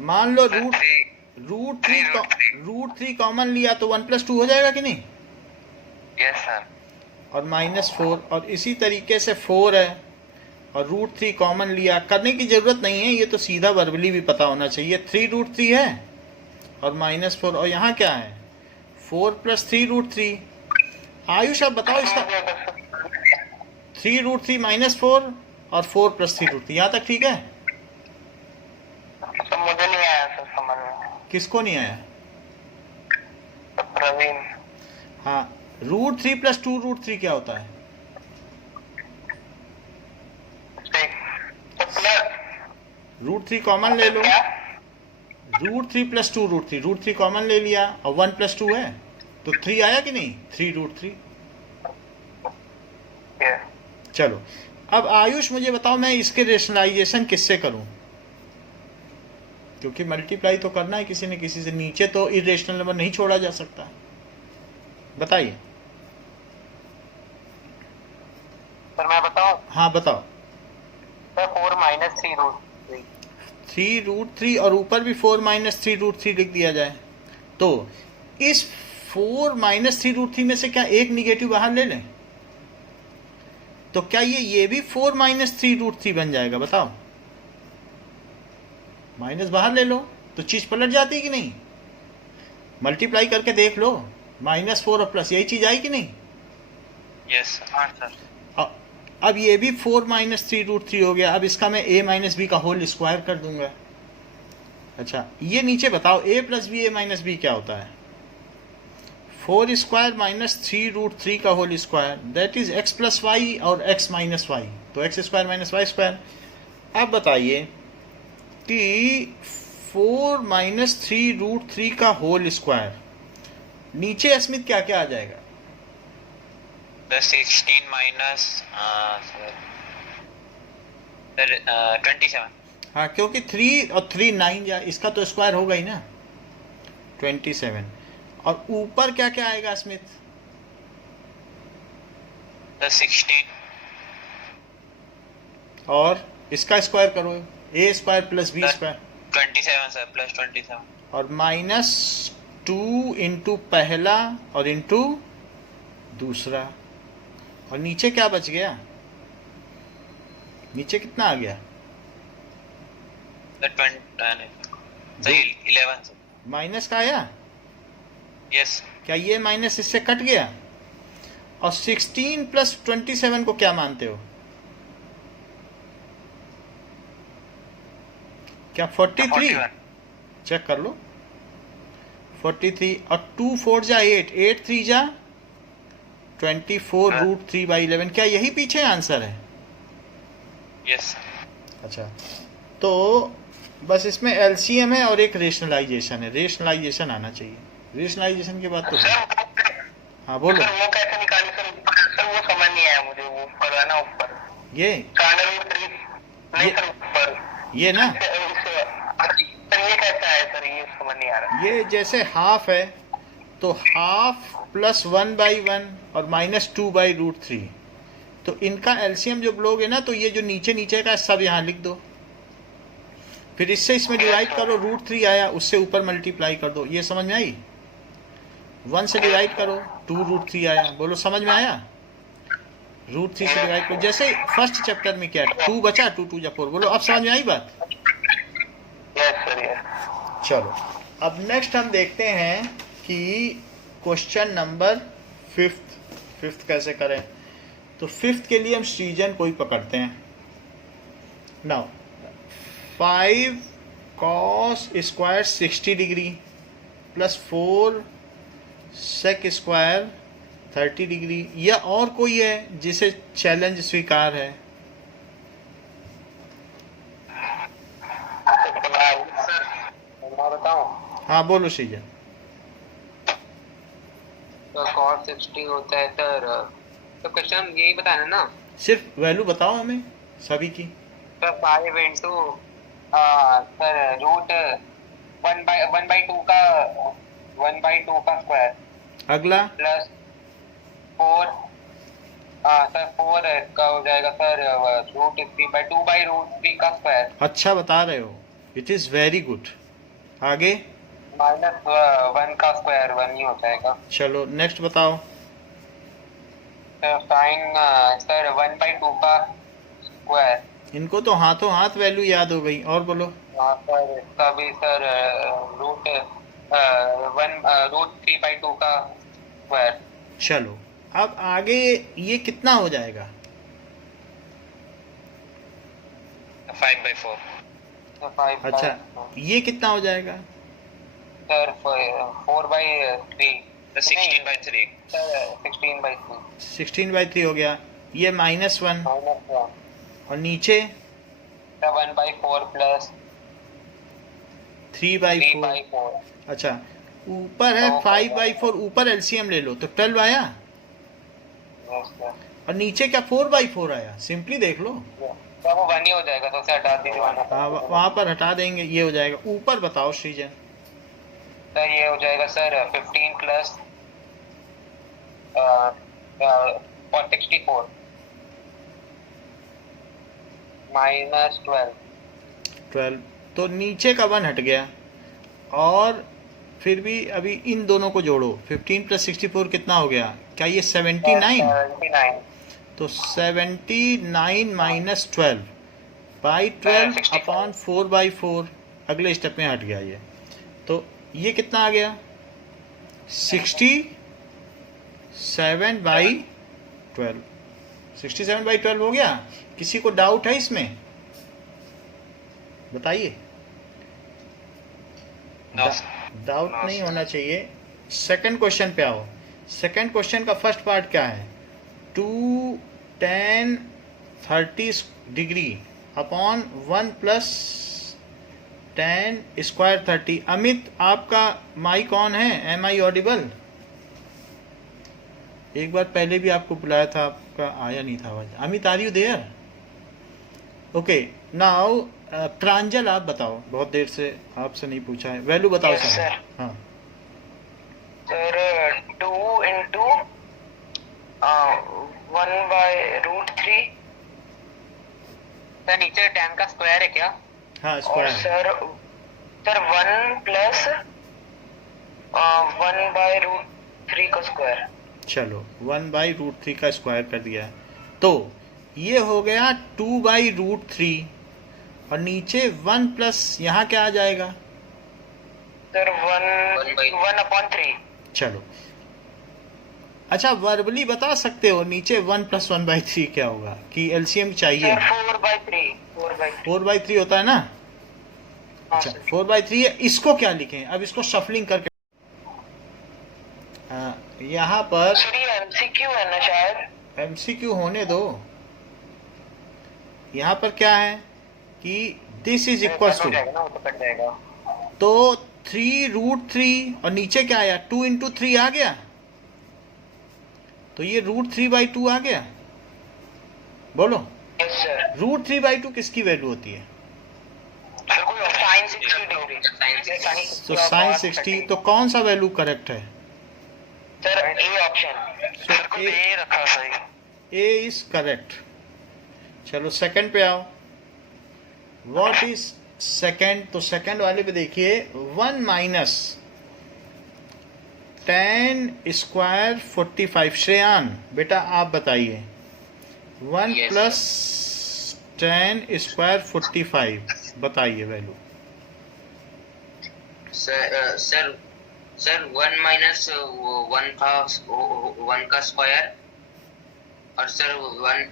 मान लो सर रूट 3 रूट 3 कॉमन लिया तो 1 प्लस 2 हो जाएगा कि नहीं? Yes sir. और -4, और इसी तरीके से 4 है और रूट 3 कॉमन लिया। करने की जरूरत नहीं है, ये तो सीधा वर्बली भी पता होना चाहिए। 3 रूट 3 है और -4, और यहाँ क्या है? 4 प्लस 3 रूट 3। आयुष आप बताओ इसका। 3 रूट 3 -4 और 4 प्लस 3 रूट 3, यहाँ तक ठीक है? तो मुझे नहीं आया सर समझ में। किसको नहीं आया? प्रवीण। हाँ, रूट 3 प्लस 2 रूट 3 क्या होता है? तो प्लस रूट 3 कॉमन ले लो। क्या? Root 3 plus 2 root 3, root 3 common ले लिया और 1 प्लस 2 है तो 3 आया कि नहीं? 3 रूट 3। चलो, अब आयुष मुझे बताओ, मैं इसके रेशनलाइजेशन किससे करूं? क्योंकि मल्टीप्लाई तो करना है किसी न किसी से, नीचे तो इरेशनल नंबर नहीं छोड़ा जा सकता। बताइए। सर मैं बताऊं? हाँ बताओ। Sir 4 minus 3 root 3। 3 रूट 3 और ऊपर भी 4 माइनस 3 रूट 3 लिख दिया जाए तो इस 4 माइनस 3 रूट 3 में से क्या एक निगेटिव बाहर ले लें? तो क्या ये भी 4 माइनस 3 रूट 3 बन जाएगा? बताओ। माइनस बाहर ले लो तो चीज पलट जाती है कि नहीं? मल्टीप्लाई करके देख लो, -4 और प्लस, यही चीज आई कि नहीं? यस हाँ सर। अब ये भी 4 माइनस 3 रूट 3 हो गया। अब इसका मैं a माइनस बी का होल स्क्वायर कर दूंगा। अच्छा, ये नीचे बताओ, a plus b a minus b क्या होता है? 4 स्क्वायर माइनस 3 रूट 3 का whole square, that is x plus y और x माइनस वाई, तो x square minus Y square. अब बताइए कि 4 माइनस 3 रूट 3 का होल स्क्वायर, नीचे अस्मित क्या क्या आ जाएगा? 16 माइनस सर 27। हाँ, क्योंकि 3 और 3 9 जा, इसका तो स्क्वायर होगा ही ना, 27। और ऊपर क्या क्या आएगा अस्मित? 16 और इसका स्क्वायर करो, a square plus b square, 27 sir, plus 27। और -2 इंटू पहला और इंटू दूसरा। और नीचे क्या बच गया? नीचे कितना आ गया? सही 11 सर। माइनस का आया? यस क्या ये माइनस इससे कट गया? और 16 प्लस 27 को क्या मानते हो? क्या 43? चेक कर लो, 43। और 2 4 जा 8, 8 3 जा 24 रूट 3/11। क्या यही पीछे आंसर है? यस। अच्छा, तो बस इसमें एलसीएम है और एक रेशनलाइजेशन है। रेशनलाइजेशन आना चाहिए। रेशनलाइजेशन की बात तो हाँ बोलो। सर वो कैसे निकाली सर? सर वो समझ नहीं आया मुझे। वो ऊपर है ना, ऊपर ये नहीं सर, ऊपर ये ना, सर ये कैसा है सर? ये समझ नहीं आ रहा। ये जैसे हाफ है तो हाफ प्लस 1/1 और -2/√3, तो इनका एलसीएम जब लोगे ना तो ये जो नीचे नीचे का सब यहाँ लिख दो, फिर इससे इसमें डिवाइड करो, √3 आया, उससे ऊपर मल्टीप्लाई कर दो। ये समझ में आई? 1 से डिवाइड करो, 2√3 आया। बोलो समझ में आया? √3 से डिवाइड करो, जैसे फर्स्ट चैप्टर में क्या 2 बचा, 2 2 जा 4। बोलो अब समझ में आई बात? Yes sir yes. चलो, अब नेक्स्ट हम देखते हैं कि क्वेश्चन नंबर 5th कैसे करें। तो 5th के लिए हम सीजन कोई पकड़ते हैं। Now 5 cos square 60 degree plus 4 sec square 30 degree, या और कोई है जिसे चैलेंज स्वीकार है? मैं बताऊं? हाँ बोलो श्रीजन। तो cos 60 होता है सर, तो क्वेश्चन यही बताना ना सिर्फ वैल्यू बताओ हमें सभी की। सर। 5 इंटू सर रूट 1/2 का 1/2 का स्क्वायर अगला प्लस 4 सर 4 का हो जाएगा सर रूट 2/√3 का स्क्वायर अच्छा बता रहे हो, इट इज़ वेरी गुड। आगे माइनस 1 का स्क्वायर 1 ही हो जाएगा। चलो नेक्स्ट बताओ। सर साइन सर 1/2 का स्क्वायर, इनको तो हाथों हाथ वैल्यू याद हो गई, और बोलो। सर इसका भी सर रूट 3/2 का स्क्वायर। चलो अब आगे ये कितना हो जाएगा? 5/4. तो 5 अच्छा ये कितना हो जाएगा? Sir 4/3 The 16/3. सर 16/3 16/3 हो गया। ये -1 माइनस 1 और नीचे सर 1/4 प्लस 3/4। 3/4 अच्छा ऊपर है 5/4, ऊपर एलसीएम ले लो तो 12 आया, यस सर। और नीचे क्या 4/4 आया? सिंपली देख लो। सर वो 1 ही हो जाएगा, तो उसे हटा दीजिए वरना। हाँ वहाँ पर हटा देंगे, ये हो जाएगा। ऊपर बताओ श्रीजन। सर ये हो जाएगा सर 15 प्लस 64 माइनस 12, तो नीचे का 1 हट गया, और फिर भी अभी इन दोनों को जोड़ो। 15 + 64 कितना हो गया? क्या ये 79? 79 तो 79 - 12/12 अपॉन 4/4 अगले स्टेप में हट गया ये। तो ये कितना आ गया? 67/12। 67/12 हो गया। किसी को डाउट है इसमें? बताइए। No. डाउट नहीं होना चाहिए। सेकंड क्वेश्चन पे आओ। सेकंड क्वेश्चन का फर्स्ट पार्ट क्या है? 2 tan 30 degree upon 1 + tan square 30। Amit आपका माइक ऑन है? Am I audible? एक बार पहले भी आपको बुलाया था, आपका आया नहीं था आवाज। Amit are you there? Okay now Pranjal आप बताओ, बहुत देर से आपसे नहीं पूछा है। वैल्यू बताओ Yes, सर। sir. हाँ सर 2 into 1/√3 सर नीचे 10 का स्क्वायर है क्या? हाँ और स्क्वायर। सर 1 प्लस 1/√3 का स्क्वायर। चलो 1/√3 का स्क्वायर कर दिया। तो ये हो गया 2/√3, और नीचे 1 प्लस यहाँ क्या आ जाएगा? सर 1/3। चलो अच्छा वर्बली बता सकते हो नीचे 1 + 1/3 क्या होगा, कि एलसीएम चाहिए? सर 4/3 4/3 होता है ना? अच्छा 4/3 है। इसको क्या लिखें? अब इसको शफलिंग करके यहाँ पर सर ये एमसीक्यू है ना शायद? एमसीक्यू होने दो। यहाँ पर क्या है कि दिस इज इक्वल टू, ना वो तो कट जाएगा। तो 3√3 और नीचे क्या आया? 2 × 3 आ गया, तो ये √3/2 आ गया। बोलो यस सर। √3/2 किसकी वैल्यू होती है? सर कोई साइन 60 डिग्री। तो साइन 60, तो कौन सा वैल्यू करेक्ट है? Sir A option. सर को ए रखा सही। ए इज करेक्ट। चलो सेकंड पे आओ। What is second? तो सेकंड वाले पे देखिए 1 - tan स्क्वायर 45। श्रेयान बेटा आप बताइए 1 Yes, + tan स्क्वायर 45 बताइए वैल्यू। सर 1 - 1 का स्क्वायर और sir 1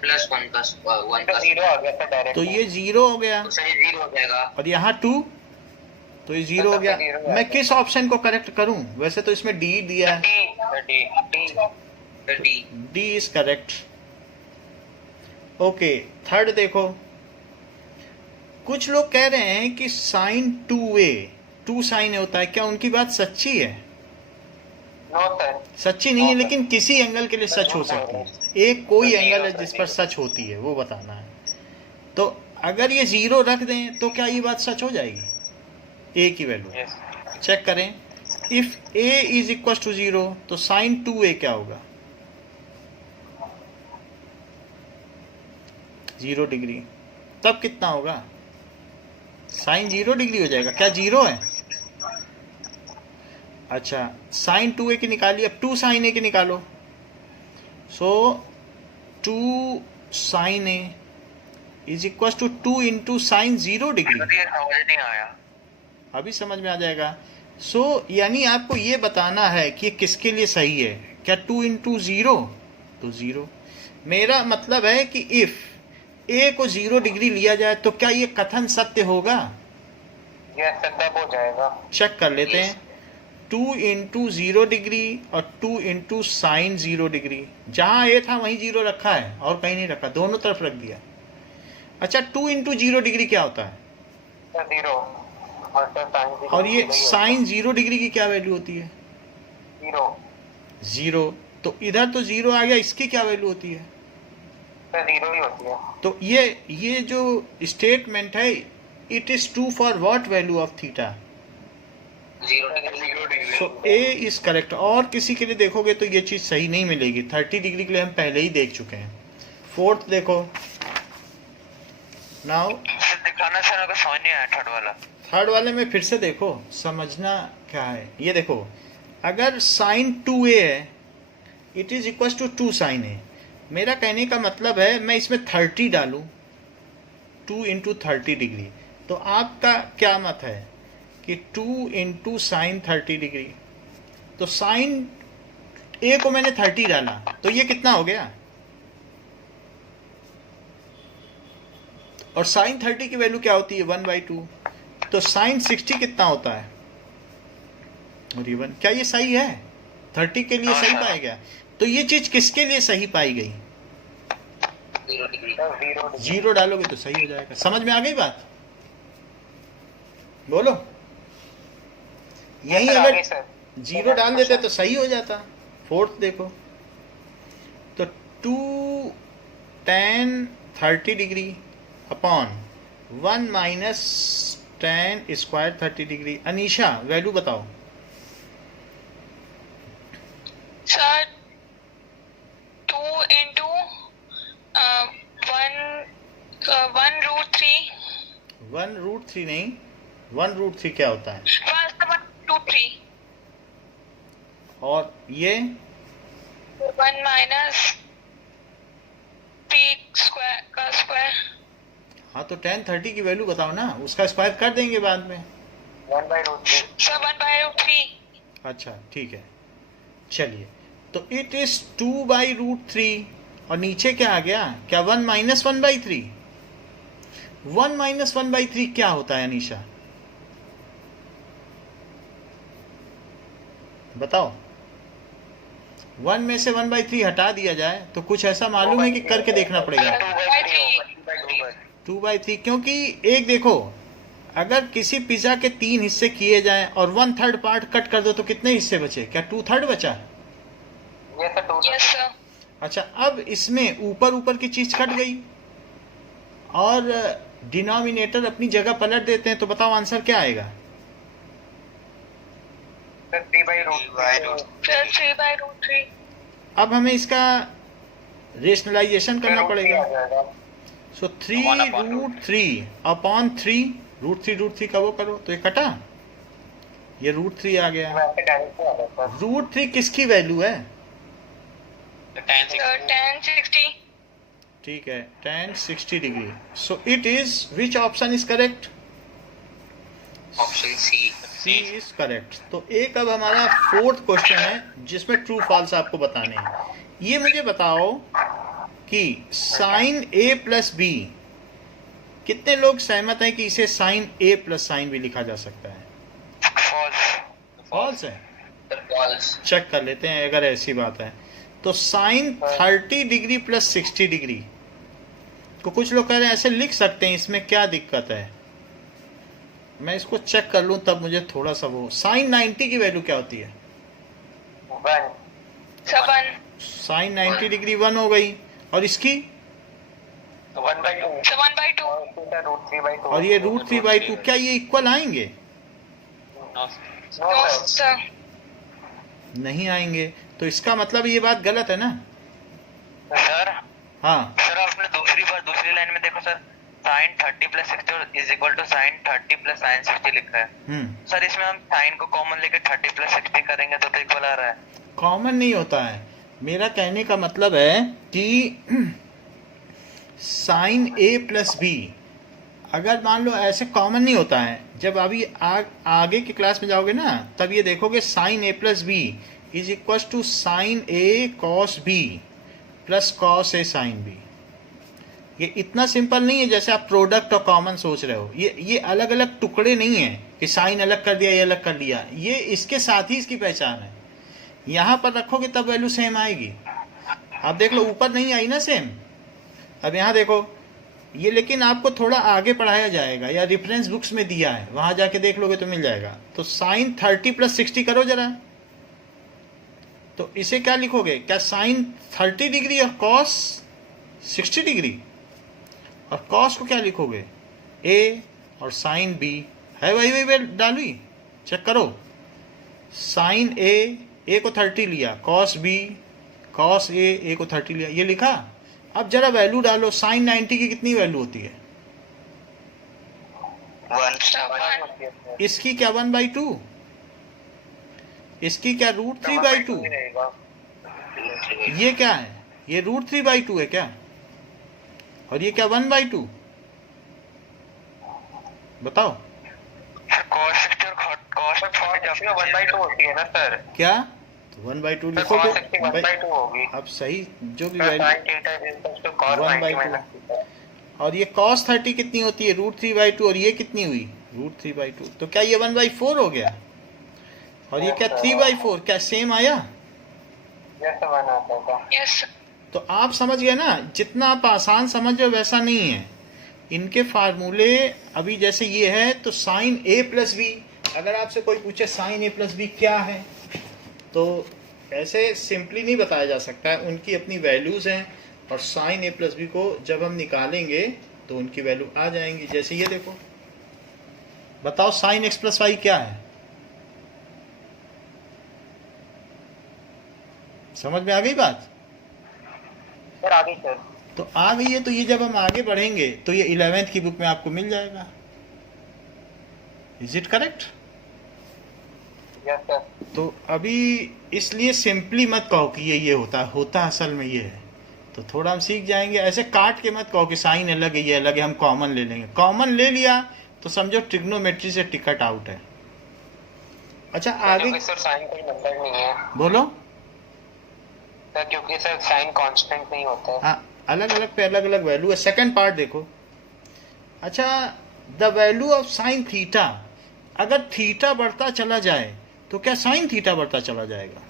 plus 1 plus 1 plus zero आ गया सर डायरेक्ट। तो ये 0 हो गया तो सर ये 0 हो जाएगा। और यहाँ 2, तो ये 0 हो गया। मैं किस ऑप्शन को करेक्ट करूं? वैसे तो इसमें डी दिया है, D is correct. Okay, third देखो, कुछ लोग कह रहे हैं कि साइन 2a 2 साइन होता है, क्या उनकी बात सच्ची है? No sir. सच्ची नहीं है, लेकिन किसी एंगल के लिए सच हो सकती है। एक कोई एंगल है जिस पर सच होती है, वो बताना है। तो अगर ये 0 रख दें तो क्या ये बात सच हो जाएगी? ए की वैल्यू चेक करें। If a is equal to 0 तो साइन 2a क्या होगा? 0 डिग्री। तब कितना होगा? साइन 0 डिग्री हो जाएगा। क्या 0 है? अच्छा, साइन 2a की निकालिए, अब 2 साइन a की निकालो। So 2 sine a is equal to 2 into sine 0 degree. समझ नहीं आया। अभी समझ में आ जाएगा। सो यानी आपको ये बताना है कि किसके लिए सही है। क्या 2 इंटू 0? तो 0। मेरा मतलब है कि इफ a को 0 डिग्री लिया जाए तो क्या ये कथन सत्य होगा? यस सर, तब हो जाएगा। चेक कर लेते हैं। 2 इंटू 0 डिग्री और 2 इंटू साइन 0 डिग्री। जहाँ a था वहीं 0 रखा है और कहीं नहीं रखा, दोनों तरफ रख दिया। अच्छा, 2 इंटू 0 डिग्री क्या होता है? सर 0। और ये साइन 0 डिग्री की क्या वैल्यू होती है? 0। तो इधर तो 0 आ गया, इसकी क्या वैल्यू होती है? सर 0 ही होती है। तो ये जो स्टेटमेंट है, it is true for what value of theta? 0 degree. So A is correct. और किसी के लिए देखोगे तो ये चीज़ सही नहीं मिलेगी। 30 डिग्री के लिए हम पहले ही देख चुके हैं। फोर्थ देखो, नाउ दिखाना सर, मेरे को समझ नहीं आया थर्ड वाला। थर्ड वाले में फिर से देखो, समझना क्या है। ये देखो, अगर साइन 2a है, it is equal to 2 sine a। मेरा कहने का मतलब है मैं इसमें 30 डालूं, 2 इंटू 30 डिग्री। तो आपका क्या मत है कि 2 इंटू साइन 30 डिग्री? तो साइन a को मैंने 30 डाला, तो ये कितना हो गया? और साइन 30 की वैल्यू क्या होती है? 1/2। तो साइन 60 कितना होता है? और ये 1। क्या ये सही है? 30 के लिए सही पाया गया। तो ये चीज किसके लिए सही पाई गई? 0 डिग्री। 0 डालोगे तो सही हो जाएगा। समझ में आ गई बात? बोलो। यही सर, अगर आगे सर। 0 डाल देते तो सही हो जाता। फोर्थ देखो, तो 2 tan 30 degree upon 1 minus tan square 30 degree. Anisha value बताओ। सर 2 इंटू 1√3 1√3 नहीं, 1√3 क्या होता है? 1/√3 और ये 1 माइनस 3 स्क्वायर का स्क्वायर। हाँ, तो tan 30 की वैल्यू बताओ ना, उसका स्क्वायर कर देंगे बाद में। 1/√3। सर 1/√3। अच्छा ठीक है, चलिए। तो इट इज 2/√3 और नीचे क्या आ गया? क्या 1 माइनस 1/3? 1 माइनस 1/3 क्या होता है अनीशा? बताओ। 1 में से 1/3 हटा दिया जाए तो कुछ ऐसा मालूम है कि करके देखना पड़ेगा। 2/3, क्योंकि एक देखो, अगर किसी पिज्जा के 3 हिस्से किए जाएं और 1/3 पार्ट कट कर दो तो कितने हिस्से बचे? क्या 2/3 बचा? Yes sir, 2। Yes sir. अच्छा, अब इसमें ऊपर ऊपर की चीज कट गई और डिनोमिनेटर अपनी जगह पलट देते हैं, तो बताओ आंसर क्या आएगा? सर 3/√3। सर 3/√3। अब हमें इसका रेशनलाइजेशन करना पड़ेगा। सो 3√3 अपॉन 3, √3 का वो करो तो ये कटा, ये √3 आ गया। वैसे डायरेक्ट आ जाता है। √3 किसकी वैल्यू है? tan sir 10 60। ठीक है, tan 60 degree. So it is, which option is correct? Option c. C is correct. तो एक अब हमारा फोर्थ क्वेश्चन है जिसमें ट्रू फॉल्स आपको बताने हैं। ये मुझे बताओ कि साइन ए प्लस बी, कितने लोग सहमत हैं कि इसे sign a plus sine B लिखा जा सकता है? फॉल्स है। फॉल्स। चेक कर लेते हैं अगर ऐसी बात है तो। साइन 30 डिग्री प्लस 60 डिग्री को कुछ लोग कह रहे हैं ऐसे लिख सकते हैं, इसमें क्या दिक्कत है? मैं इसको चेक कर लूं तब मुझे थोड़ा सा वो। साइन 90 की वैल्यू क्या होती है? 1 साइन 90 डिग्री 1 हो गई, और इसकी 1/2 1/2 √3/2 और ये √3/2, क्या ये इक्वल आएंगे? नो सर नहीं आएंगे। तो इसका मतलब ये बात गलत है ना? सर हाँ सर आपने दूसरी लाइन में देखो sir, sine 30 plus 60 is equal to sine 30 plus sine 60 लिखा है। सर इसमें हम साइन को कॉमन लेके 30 प्लस 60 करेंगे तो इक्वल आ रहा है। कॉमन नहीं होता है। मेरा कहने का मतलब है कि साइन ए प्लस बी अगर मान लो ऐसे कॉमन नहीं होता है। जब अभी आगे की क्लास में जाओगे ना तब ये देखोगे sine a plus B is equal to sine a cos b plus cos a sine b. ये इतना सिंपल नहीं है जैसे आप प्रोडक्ट और कॉमन सोच रहे हो। ये अलग अलग टुकड़े नहीं है कि साइन अलग कर दिया ये अलग कर लिया। ये इसके साथ ही इसकी पहचान है। यहाँ पर रखोगे तब वैल्यू सेम आएगी। आप देख लो ऊपर नहीं आई ना सेम। अब यहाँ देखो ये, लेकिन आपको थोड़ा आगे पढ़ाया जाएगा या रेफरेंस बुक्स में दिया है, वहां जाके देख लोगे तो मिल जाएगा। तो साइन 30 प्लस 60 करो जरा, तो इसे क्या लिखोगे? क्या साइन 30 डिग्री और कॉस 60 डिग्री, और कॉस को क्या लिखोगे? ए और साइन बी है वही डाली। चेक करो, साइन ए को 30 लिया, कॉस बी कॉस ए को 30 लिया, ये लिखा। अब जरा वैल्यू डालो, साइन 90 की कितनी वैल्यू होती है? 1। इसकी क्या 1/2, इसकी क्या √3/2, ये क्या है? ये √3/2 है क्या? और ये क्या 1/2? बताओ। cos 60 और cos 1/2 होती है ना सर? क्या? तो 1/2 लिखोगे। 1/2 होगी। अब सही जो भी वैल्यू sin cos 1/2। और ये cos 30 कितनी होती है? √3/2। और ये कितनी हुई? √3/2। तो क्या ये 1/4 हो गया? और ये क्या 3/4? क्या सेम आया? यस तो आप समझ गए ना, जितना आप आसान समझ रहे हो वैसा नहीं है। इनके फार्मूले अभी जैसे ये है तो साइन ए प्लस बी, अगर आपसे कोई पूछे साइन ए प्लस बी क्या है तो ऐसे सिंपली नहीं बताया जा सकता है। उनकी अपनी वैल्यूज हैं और साइन ए प्लस बी को जब हम निकालेंगे तो उनकी वैल्यू आ जाएंगी। जैसे ये देखो, बताओ साइन एक्स प्लस वाई क्या है? समझ में आ गई बात? सर आगे सर। तो आ गई है। तो ये जब हम आगे बढ़ेंगे तो ये 11th की बुक में आपको मिल जाएगा। Is it correct? Yes sir. तो अभी इसलिए सिंपली मत कहो कि ये होता असल में ये है। तो थोड़ा हम सीख जाएंगे। ऐसे काट के मत कहो कि साइन अलग है ये अलग है, हम कॉमन ले लेंगे। कॉमन ले लिया तो समझो ट्रिग्नोमेट्री से टिकट आउट है। अच्छा आगे सर साइन कोई नंबर नहीं है बोलो। सर, क्योंकि सर साइन कांस्टेंट नहीं होता है। हाँ, अलग अलग पे अलग अलग वैल्यू है। सेकंड पार्ट देखो। अच्छा, the value of sine theta, अगर थीटा बढ़ता चला जाए तो क्या साइन थीटा बढ़ता चला जाएगा?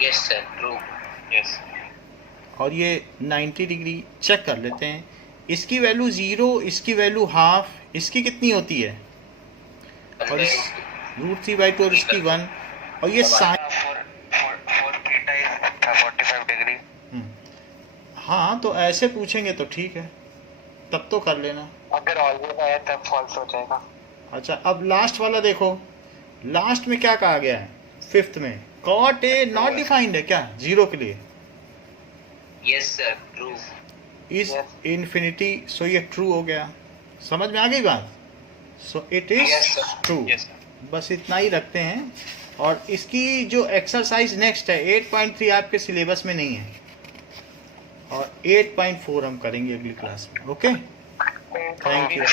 Yes sir true yes. और ये 90 डिग्री चेक कर लेते हैं। इसकी वैल्यू 0, इसकी वैल्यू हाफ, इसकी कितनी होती है? और इस √3/2 और इसकी 1। और ये साइन 4 थीटा इज 45 डिग्री। हाँ, तो ऐसे पूछेंगे तो ठीक है, तब तो कर लेना। अगर ऑलवेज आया तब फॉल्स हो जाएगा। अच्छा, अब लास्ट वाला देखो। लास्ट में क्या कहा गया है? 5th में कॉट ए नॉट डिफाइंड है क्या 0 के लिए? Yes sir true. Is infinity. So ये ट्रू हो गया। समझ में आ गई बात? So it is true. बस इतना ही रखते हैं। और इसकी जो एक्सरसाइज नेक्स्ट है 8.3 आपके सिलेबस में नहीं है, और 8.4 हम करेंगे अगली क्लास में। Okay, thank you.